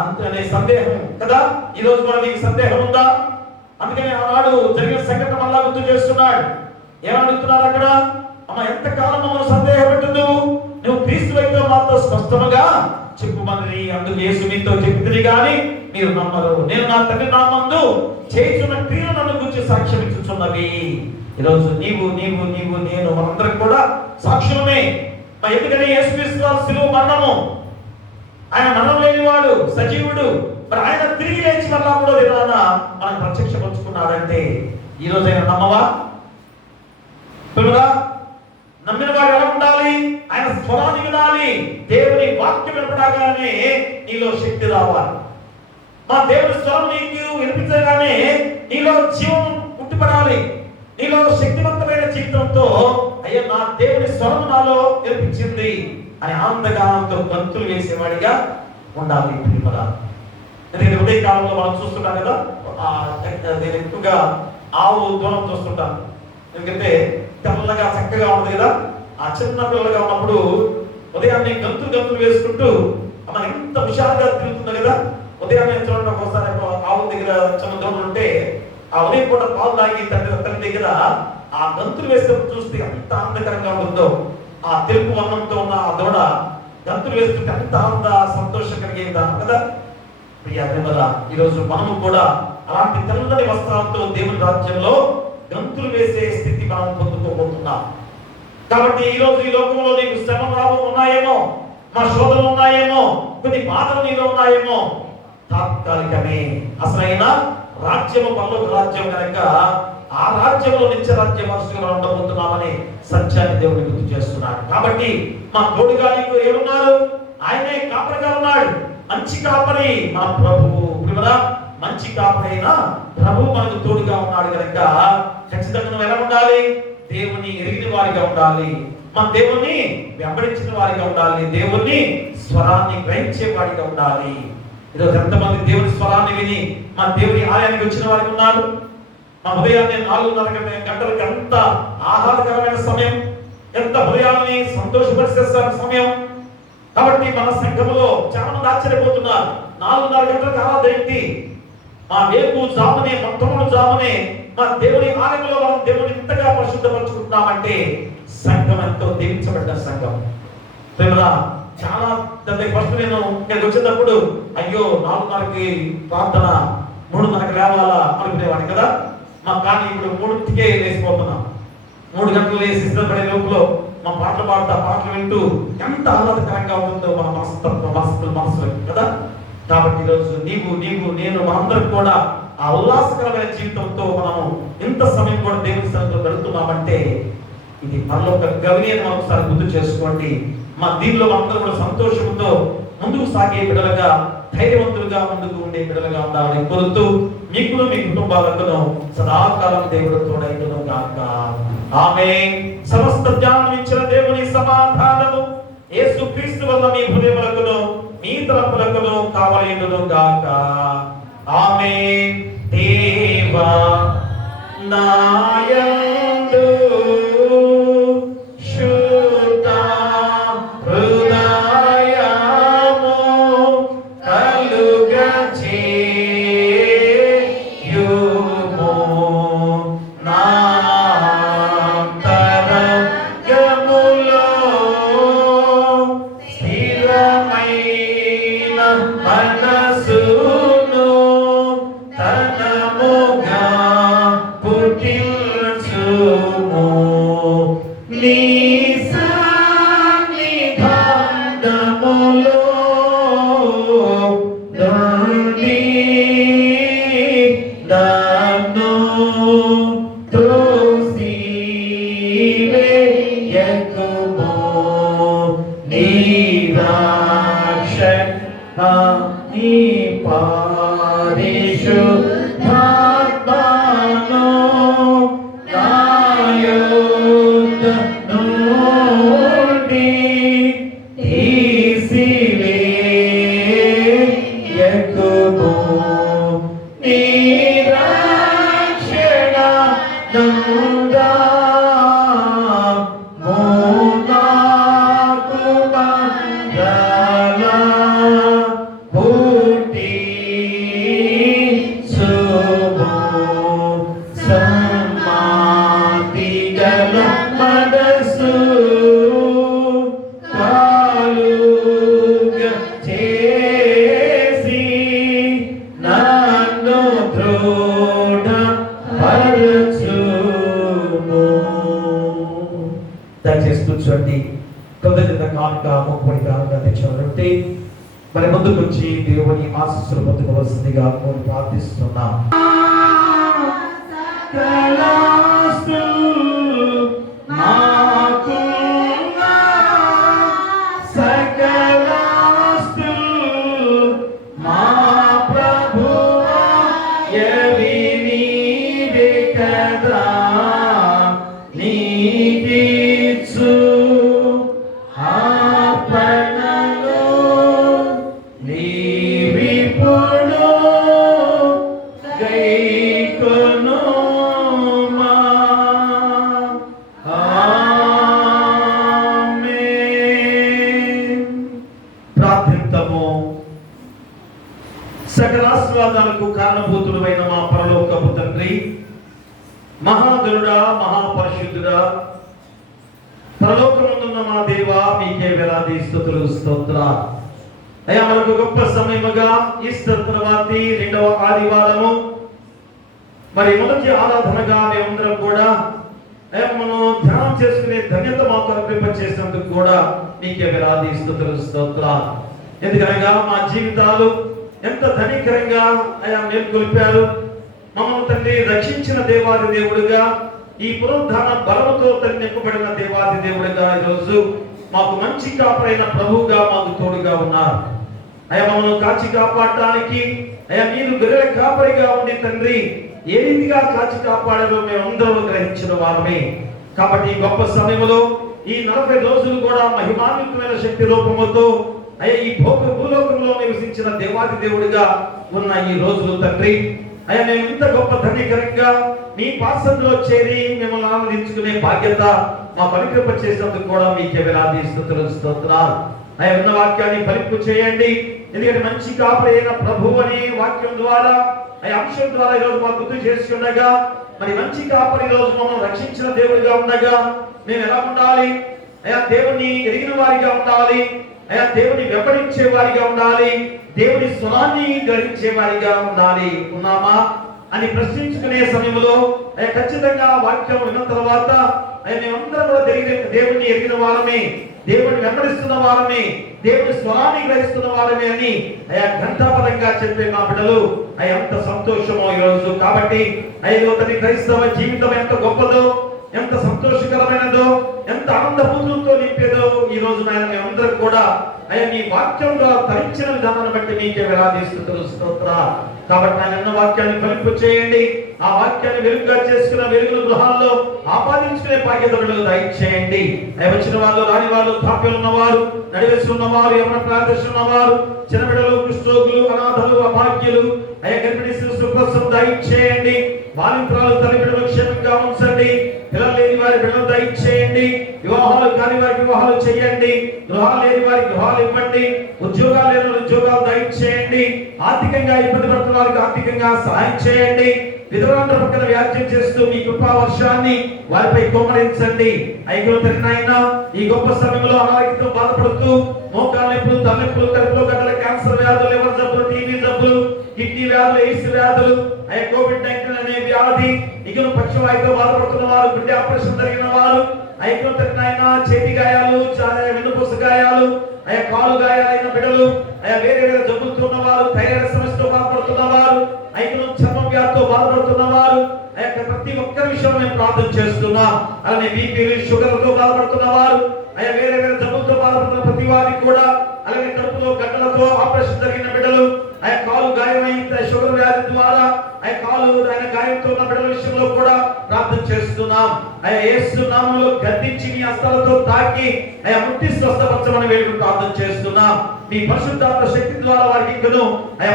అంతనే సందేహం కదా. ఈ రోజు కూడా నీకు సందేహం ఉందా? అందుకని ఆనాడు జరిగిన సంఘటన మళ్ళా గుర్తు చేస్తున్నాడు. ఏమడుగుతున్నారు అక్కడ? అమ్మ, ఎంతకాలం మమ్మల్ని సందేహపెట్టుదు? నువ్వు క్రీస్తువైతే మాతో స్పష్టముగా చెప్పుమని అందుకు యేసు మీతో చెప్తుంది కానీ మీరు నమ్మరు. నేను నా తండ్రి నామందు చేస్తున్న క్రియలు నన్ను గురించి సాక్ష్యం ఇచ్చుచున్నవి. ఈరోజు నీవు నేను మనందరం కూడా సాక్ష్యమే. ఎందుకని యేసుక్రీస్తు శిలువ మరణము, ఆయన మరణం లేనివాడు, సజీవుడు. మరి ఆయన తిరిగి లేచి మళ్ళా కూడా దినాన మనం ప్రత్యక్షపరుచుకున్నాడంటే ఈరోజు ఆయన నమ్మవా? పిల్లగా నమ్మిన వాడు ఎలా ఉండాలి? ఆయన స్వరాన్ని వినాలి. దేవుని వాక్యం వినపడగానే నీలో శక్తి రావాలి. మా దేవుని స్వరం నీకు వినిపించగానే నీలో జీవం పుట్టిపడాలి. నీలో శక్తివంతమైన జీవితంతో అయ్యా నా దేవుని స్వరం నాలో వినిపించింది అని ఆనందగానంతో గంతులు వేసేవాడిగా ఉండాలి. ఎందుకంటే ఉదయ కాలంలో మనం చూస్తుంటాం కదా, నేను ఎక్కువగా ఆవు దూరం చూస్తుంటాను. ఎందుకంటే తెల్లగా చక్కగా ఉంది కదా, ఆ చిన్న పిల్లలుగా ఉన్నప్పుడు ఉదయాన్నే గంతులు వేసుకుంటూ మన ఎంత హుషారుగా తిరుగుతుంది కదా. ఉదయాన్నే చూడండి, ఒకసారి ఆవు దగ్గర చిన్న దూరం ఉంటే ఆ ఉదయం పూట పాలు తాగి తల్లి దగ్గర ఆ గంతులు వేసినప్పుడు చూస్తే ఎంత ఆనందకరంగా ఉంటుందో. ఆ తెలుపు వర్ణంతో ఉన్న ఆ దూడ గంతులు వేస్తుంటే ఎంత ఆనంద సంతోషం కలిగేదా కదా. ఈరోజు మనము కూడా అలాంటి తెల్లని వస్త్రాలతో దేవుని రాజ్యంలో గంతులు వేసే స్థితి మనం పొందుకోబోతున్నాం. కాబట్టి ఈ రోజు ఈ లోకంలో నీకు శ్రమలు ఉన్నాయేమో, మా శోధనలు ఉన్నాయేమో, కొన్ని బాధలు నీలో ఉన్నాయేమో, తాత్కాలికమే. అసలైన రాజ్యము పరలోక రాజ్యం కనుక ఆ రాజ్యంలో నిత్య రాజ్య వారసులుగా ఉండబోతున్నామని సత్యాన్ని దేవుడు గుర్తు చేస్తున్నాడు. కాబట్టి మా తోడుగా నీకు ఏమున్నారు? ఆయనే కాపరిగా ఉన్నాడు. మంచి కాపరి మన ప్రభువు. మంచి కాపరైన ప్రభువు మనకు తోడుగా ఉన్నాడు కనుక ఖచ్చితంగా నువ్వు ఎలా ఉండాలి? దేవుని ఎరిగిన వారిగా ఉండాలి. మన దేవుని వెంబడించిన వారిగా ఉండాలి. దేవుని స్వరాన్ని గ్రహించే వారిగా ఉండాలి. ఈరోజు ఎంతమంది దేవుని స్వరాన్ని విని మన దేవుని ఆలయానికి వచ్చిన వారికి ఉన్నారు? మా ఉదయాన్నే 4:30 గంటలకు ఎంత ఆహ్లాదకరమైన సమయం, ఎంత హృదయాన్ని సంతోషపరిచే సమయం. కాబట్టి మన సంఘములో చాలా మంది ఆశ్చర్యపోతున్నారు. 4:30 గంటలకు ఆరాధన, మా వేపు జామునే, మొత్తములు జామునే మా దేవుని ఆలయంలో మనం దేవుని ఇంతగా పరిశుద్ధపరుచుకుంటున్నామంటే సంఘం ఎంతో దీవించబడ్డ సంఘం. చాలా ఫస్ట్ నేను ఇక్కడికి వచ్చేటప్పుడు అయ్యో 4:30కి ప్రార్థన, 3:30కి లేవాలా అనుకునేవాడిని కదా. కానీ ఇప్పుడు 3కే లేచిపోతున్నాం. 3 గంటలు లేచి సిద్ధపడే లోపల మా పాటలు పాడుతా, పాటలు వింటూ ఎంత ఆహ్లాదకరంగా ఉంటుందో మన మనసులో కదా. కాబట్టి ఈరోజు నీవు నేను మనందరం కూడా ఆ ఉల్లాసకరమైన జీవితంతో మనము ఇంత సమయం కూడా దేవుని సన్నిధిలో గడుపుతున్నామంటే ఇది మనలో ఒక గవిని అని మనం ఒకసారి గుర్తు చేసుకోండి. మా దీనిలో మనందరం కూడా సంతోషంతో ముందుకు సాగే బిడ్డలుగా, ధైర్యవంతులుగా ముందుకు ఉండే బిడ్డలుగా ఉండాలని కోరుతూ మీకు మీ కుటుంబాలకు సదాకాలం దేవుడు తోడైతును గాక. ఆమేన్. సమస్త జ్ఞానం ఇచ్చిన దేవుని సమాధానము యేసుక్రీస్తు వల్ల మీ హృదయములకును మీ తలపులకును కావలేదును గాక. ఆమేన్. దేవా నాయందు శుద్ధ హృదయము కలుగచేయుము. నాంతరంగములో స్థిరమైన మనసును తనముగా పుట్టించుము. నీ సన్నిధానములో నుండి నన్ను త్రోసివేయకుము. నీ రక్షణ నీ పరిశుద్ధాత్మను నా యొద్ద నుండి తీసివేయకుము. నీ రక్షణ నందా మోనాకు మంగళ పుట్టి శుభో మరి ముందుకొచ్చి దేవుని ఆశీస్సులు పొందుకోవాల్సిందిగా కోరి ప్రార్థిస్తున్నాం. సకల ఆశీర్వాదాలకు కారణభూతుడైన మా పరలోకపు తండ్రి, మహాగణుడా, మహాపరిశుద్ధుడా, పరలోకమున్న మా దేవా, మీకే వేలాది స్తుతులు స్తోత్రాలు. అయ్యా, మనకు గొప్ప సమయముగా ఈస్టర్ తర్వాతి రెండవ ఆదివారము, మరి మొదటి ఆరాధనగా మేమందరం కూడా మనం ధ్యానం చేసుకునే ధన్యత మాకు అనుగ్రహింపచేసినందుకు కూడా మీకే వేలాది స్తుతులు స్తోత్రాలు. ఎందుకనగా మా జీవితాలు ఎంత ధనికరంగా అయా మేల్కొల్పారు. మమ్మల్ని తండ్రి రక్షించిన దేవాది దేవుడుగా, ఈ పునరుద్ధాన బలముతో తండ్రి నింపబడిన దేవాది దేవుడుగా ఈరోజు మాకు మంచి కాపరైన ప్రభువుగా మాకు తోడుగా ఉన్నారు. అయ్యా, మమ్మల్ని కాచి కాపాడటానికి అయ్యా మీరు గొర్రెల కాపరిగా ఉండి తండ్రి ఏ రీతిగా కాచి కాపాడారో మేమందరం గ్రహించిన వారమే. కాబట్టి ఈ గొప్ప సమయంలో ఈ 40 రోజులు కూడా మహిమాన్వితమైన శక్తి రూపముతో అయ్యా ఈ భూలోకంలో నివసించిన దేవాది దేవుడిగా ఉన్న ఈ రోజులు తండ్రి, అయ్యా మేము ఇంత గొప్ప ధన్యకరంగా నీ పాసంలో చేరి మిమ్మల్ని ఆనందించుకునే బాధ్యత మాకు అనుగ్రహింపచేసినందుకు కూడా మీకే వేలాది స్తుతులు స్తోత్రాలు. అయ్యా, ఉన్న వాక్యాన్ని ఫలింపు చేయండి. ఎందుకంటే మంచి కాపరి అయిన ప్రభువు అనే వాక్యం ద్వారా ఆ అంశం ద్వారా ఈరోజు మాకు గుర్తు చేసి ఉండగా, మరి మంచి కాపరి రోజు మమ్మల్ని రక్షించిన దేవుడిగా ఉండగా మేము ఎలా ఉండాలి? అయ్యా, దేవుని ఎరిగిన వారిగా ఉండాలి. అయ్యా, దేవుని వెంబడించే వారిగా ఉండాలి. దేవుని స్వరాన్ని గ్రహించే వారిగా ఉండాలి. ఉన్నామా అని ప్రశ్నించుకునే సమయంలో ఖచ్చితంగా వాక్యం విన్న తర్వాత మేమందరం కూడా దేవుని ఎరిగిన వారమే, దేవుని వెంబడిస్తున్న వారమే, దేవుని స్వరాన్ని గ్రహిస్తున్న వారమే అని ఘంటాపదంగా చెప్పే మా బిడ్డలు అంత సంతోషమో ఈరోజు. కాబట్టి తన క్రైస్తవ జీవితం ఎంత గొప్పదో, ఎంత సంతోషకరమైనదో, ఎంత ఆనందపూర్వకంతో నింపేదో ఈ రోజు నాయన మేమందరం కూడా నీ వాక్యం ద్వారా తరించిన విధానాన్ని బట్టి మీకే వేలాది స్తుతులు స్తోత్రాలు. కాబట్టి నాయన వాక్యాన్ని ఫలింపు చేయండి. ఆ వాక్యాన్ని వెలుగుగా చేసుకున్న వెలుగుల గృహాల్లో ఆపాదించుకునే బాధ్యత బిడ్డలు దయచేయండి. వచ్చిన వాళ్ళు, రాని వాళ్ళు, తాప్యం ఉన్నవారు, నడివేసి ఉన్నవారు, ఎవరైనా ప్రార్థన ఉన్నవారు, చిన్న బిడ్డలు, కుష్ఠరోగులు, అనాథలు, అభాగ్యులు, గర్భిణీ శిశువుల కోసం దయచేయండి. బాలింతరాలు తల్లి బిడ్డలు క్షేమంగా ఉంచండి. పిల్లలు లేని వారి బిడ్డలు దయచేయండి. వివాహాలు కాని వారికి వివాహాలు చేయండి. గృహాలు లేని వారికి గృహాలు ఇవ్వండి. ఉద్యోగాలు లేని ఉద్యోగాలు దయచేయండి. ఆర్థికంగా ఇబ్బంది పడుతున్న వారికి ఆర్థికంగా సహాయం చేయండి. విధులందరూ పక్కన వ్యాఖ్యం చేస్తూ మీ కృపా వర్షాన్ని వారిపై కుమ్మరించండి. అయినా ఈ గొప్ప సమయంలో అనారోగ్యంతో బాధపడుతూ మోకాళ్ళ నొప్పులు, తలనొప్పులు, కడుపులో గడ్డల, క్యాన్సర్ వ్యాధులు, లివర్ జబ్బులు, టీబీ జబ్బులు, కిడ్నీ వ్యాధులు, ఎయిడ్స్ వ్యాధులు, కోవిడ్-19 అనే వ్యాధి, ఇకను పక్షవాయుతో బాధపడుతున్న వారు, గుండె ఆపరేషన్ జరిగిన వారు, చేతి గాయాలు, వెన్నుపూస గాయాలు, కాలు గాయాలైన బిడ్డలు, వేరే వేరే జబ్బులతో ఉన్నవారు, థైరాయిడ్ సమస్యతో బాధపడుతున్న వారు, చర్మం వ్యాధితో బాధపడుతున్న వారు, ప్రతి ఒక్కరి విషయంలో మేము ప్రార్థన చేస్తున్నాం. అలానే బీపీలు, షుగర్లతో బాధపడుతున్న వారు, వేరే వేరే జబ్బులతో బాధపడుతున్న ప్రతి వారికి కూడా, అలాగే కడుపులో గడ్డలతో ఆపరేషన్ జరిగిన బిడ్డలు, కాలు గాయమైన షుగర్ వ్యాధి ద్వారా కాలు గాయంతో ఉన్న బిడ్డల విషయంలో కూడా ప్రార్థన చేస్తున్నాం. యేసు నామములో గద్దించి మీ హస్తాలతో తాకి ముట్టి స్వస్థపరచమని వేడుకు ప్రార్థన చేస్తున్నాం. మీ పరిశుద్ధాత్మ శక్తి ద్వారా వారికి ఇంకను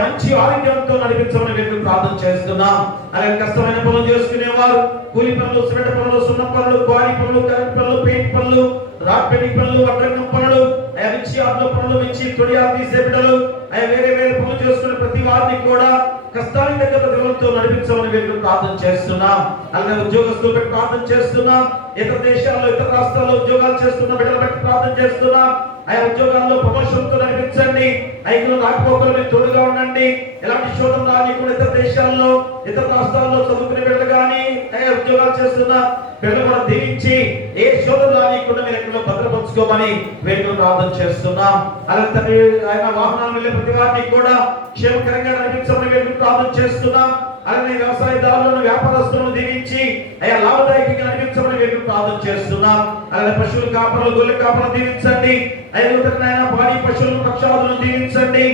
మంచి ఆరోగ్యంతో నడిపించమని వేడుకు ప్రార్థన చేస్తున్నాం. అలాగే కష్టమైన పనులు చేసుకునేవారు, కూలి పనులు, సిమెంట్ పనులు, సున్నం పనులు, క్వారీ పనులు, కరెంట్ పనులు, పెయింట్ పనులు, రాడ్ పెయింటింగ్ పనులు, వడ్రంగం పనులు, మిర్చి ఆటో పనులు, మిర్చి తొడియాలు తీసే బిడ్డలు, వేరే వేరే పనులు చేసుకునే ప్రతి వారిని కూడా కష్టానికి దగ్గర దేవునితో నడిపించమని వేడుకు ప్రార్థన చేస్తున్నాం. అలాగే ఉద్యోగస్తులు పెట్టి ప్రార్థన చేస్తున్నాం. ఇతర దేశాల్లో, ఇతర రాష్ట్రాల్లో ఉద్యోగాలు చేస్తున్న బిడ్డలు బట్టి ప్రార్థన చేస్తున్నాం. ఆయా ఉద్యోగాల్లో ప్రమోషన్తో నడిపించండి. ఐదులో రాకపోకలు మీరు తోడుగా ఉండండి. ఎలాంటి శోధన రానికుండా ఇతర దేశాల్లో ఇతర రాష్ట్రాల్లో చదువుకునే బిడ్డలు కానీ ఆయా ఉద్యోగాలు చేస్తున్న బిడ్డలు కూడా దీవించి ఏ శోధన రానికుండా మీరు ఎక్కడో భద్రపరచుకోమని వేడుకలు ప్రార్థన చేస్తున్నాం. అలాగే తండ్రి ఆయన వాహనాలు వెళ్ళే ప్రతి వారిని కూడా క్షేమకరంగా నడిపించమని వేడుకలు ప్రార్థన చేస్తున్నాం. అలాగే వ్యవసాయదారులను వ్యాపారస్తులను దీవించి అయ్యా లాభదాయకంగా నడిపించమని వేడుకలు ప్రార్థన చేస్తున్నాం. అలాగే పశువుల కాపరులు గొర్రెల కాపరులు దీవించండి. ఐదుగురినైనా పాడి పశువులను పక్షాదులను దీవించండి.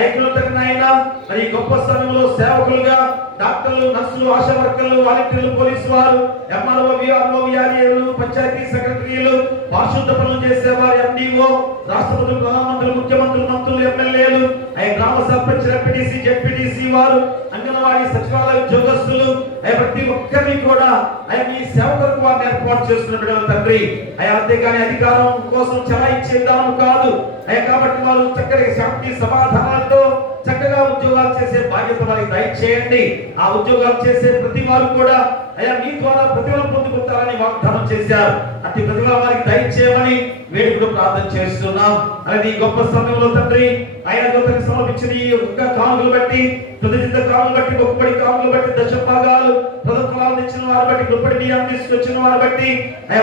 ఐదుగురినైనా మరి గొప్ప స్థానంలో సేవకులుగా డాక్టర్లు, నర్సులు, ఆశా వర్కర్లు, వాలంటీర్లు, పోలీసు వారు, ఎంఆర్ఓ, విఆర్ఓ, విఆర్ఏలు, పంచాయతీ సెక్రటరీలు, పారిశుద్ధ పనులు చేసేవారు, ఎండిఓ, రాష్ట్రపతులు, ప్రధానమంత్రులు, ముఖ్యమంత్రులు, మంత్రులు, ఎమ్మెల్యేలు, గ్రామ సర్పంచ్, ఎంపీటీసీ, జెడ్పీటీసీ వారు, అంగన్వాడీ సచివాలయ ఉద్యోగస్తులు ప్రతి ఒక్కరిని కూడా మీ సేవ కొరకు వారిని ఏర్పాటు చేస్తున్న బిడ్డలు తండ్రి అంతేగాని అధికారం కోసం చలాయించే విధానం కాదు కాబట్టి వారు చక్కటి శాంతి సమాధానాలతో చక్కగా ఉద్యోగాలు చేసే బాధ్యత వారికి దయచేయండి. ఆ ఉద్యోగాలు చేసే ప్రతి వారు కూడా మీ ద్వారా ప్రతిఫలం పొందుకుంటారని వాగ్దానం చేశారు. అతి ప్రతిఫలం వారికి దయచేయమని వేడుకలు ప్రార్థన చేస్తున్నాం. అలాగే ఈ గొప్ప సమయంలో తండ్రి ఆయన గొప్పకి సమర్పించిన ఈ ఒక్క కానుకలు బట్టి, తుదిత కానుకలు బట్టి, గొప్పడి కానుకలు బట్టి, దశ భాగాలు ప్రథమ ఫలాలు తెచ్చిన వారు బట్టి, గొప్పడి బియ్యం తీసుకొచ్చిన వారు బట్టి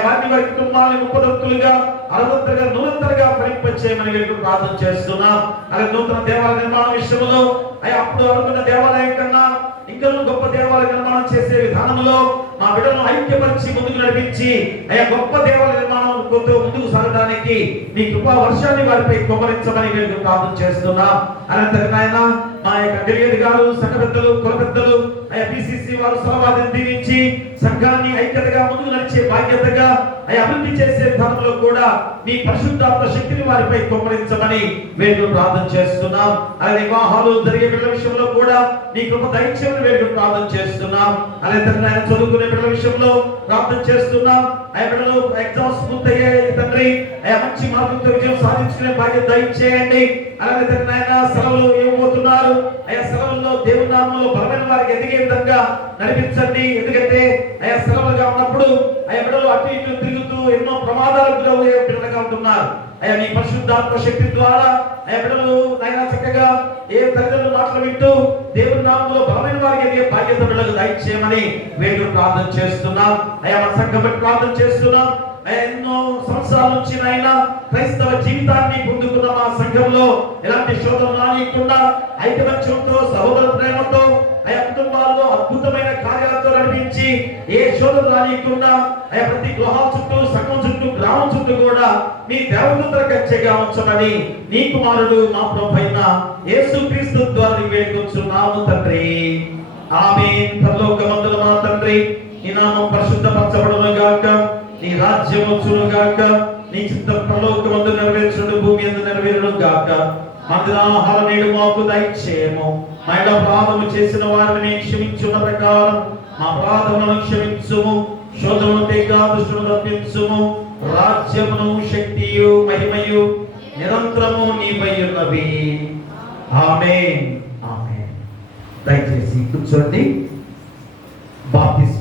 వారిని వారి కుటుంబాలను ముప్పదంతులుగా అరవంతలుగా నూరంతలుగా ఫలింపచేయమని వేడుకలు ప్రార్థన చేస్తున్నాం. అలాగే నూతన దేవాలయ నిర్మాణ విషయంలో అప్పుడు అనుకున్న దేవాలయం కన్నా ఇంకా గొప్ప దేవాలయ నిర్మాణం చేసే విధానంలో మా బిడ్డలను ఐక్యపరిచి ముందుకు నడిపించి గొప్ప దేవాలయ నిర్మాణం ముందుకు సాగడానికి నీ కృపా వర్షాన్ని వారిపై కుమ్మరించమని వేడుకలు ప్రార్థన చేస్తున్నాం. అనంతరం ఆయన మా యొక్క డెలిగేట్ గారు, సంఘ పెద్దలు, కుల పెద్దలు, పిసిసి వారు సలవాదిని దీవించి సంఘాన్ని ఐక్యతగా ముందుకు నడిచే బాధ్యతగా అభివృద్ధి చేసే విధానంలో కూడా నీ పరిశుద్ధాత్మ శక్తిని వారిపై కుమ్మరించమని వేడుకలు ప్రార్థన చేస్తున్నాం. అలాగే వివాహాలు జరిగే బిడ్డల విషయంలో కూడా నీ కృప దయచేయమని వేడుకలు ప్రార్థన చేస్తున్నాం. అలాగే తండ్రి ఆయన చదువుకునే బిడ్డల విషయంలో ప్రార్థన చేస్తున్నాం. బిడ్డలు ఎగ్జామ్స్ పూర్తయ్యే తండ్రి మంచి మార్కులతో విజయం సాధించుకునే బాధ్యత దయచేయండి. అలాగే తండ్రి ఆయన సెలవులు ఇవ్వబోతున్నారు. సెలవుల్లో దేవుని నామంలో బలమైన వారికి ఎదిగే విధంగా నడిపించండి. ఎందుకంటే సెలవులుగా ఉన్నప్పుడు బిడ్డలు అటు ఇటు తిరుగుతూ ఎన్నో ప్రమాదాలకు గురయ్యే బిడ్డలుగా ఉంటున్నారు. నీ పరిశుద్ధాత్మ శక్తి ద్వారా బిడ్డలు ఆయన చక్కగా ఏ తల్లిదండ్రుల మాటలు వింటూ దేవుని నామంలో బలమైన వారికి ఎదిగే బాధ్యత బిడ్డలకు దయచేయమని వేడుకలు ప్రార్థన చేస్తున్నాం. మన సంఘం బట్టి ప్రార్థన చేస్తున్నాం. ఎన్నో సంవత్సరాల నుంచి నాయన క్రైస్తవ జీవితాన్ని పొందుకున్న మా సంఘంలో ఎలాంటి శోధన రానియకుండా ఐకమత్యంతో సహోదర ప్రేమతో కుటుంబాల్లో అద్భుతమైన కార్యాలతో నడిపించి ఏ శోధన రానియకుండా ప్రతి గృహాల చుట్టూ, సంఘం చుట్టూ, గ్రామం చుట్టూ కూడా మీ దేవదూతల కంచెగా ఉంచమని నీ కుమారుడు మా ప్రభువైన యేసుక్రీస్తు ద్వారా వేడుకొంచున్నాము తండ్రి. ఆమేన్. పరలోకమందున మా తండ్రి, నీ నామం పరిశుద్ధపరచబడును గాక, నీ రాజ్యం వచ్చును గాక, నీ చిత్తం పరలోకమందు నెరవేర్చును, భూమి యందు నెరవేరును గాక. మందిరాహారం నేడు మాకు దయచేయము. మా అపరాధము చేసిన వారిని క్షమించున్న ప్రకారం మా అపరాధములను క్షమించుము. శోధనను తెగా దుష్టులను తప్పించుము. రాజ్యమును, శక్తియు, మహిమయు నిరంతరము నీపై ఉన్నవి. ఆమేన్. ఆమేన్. దయచేసి కూర్చోండి. బాప్తిస్మ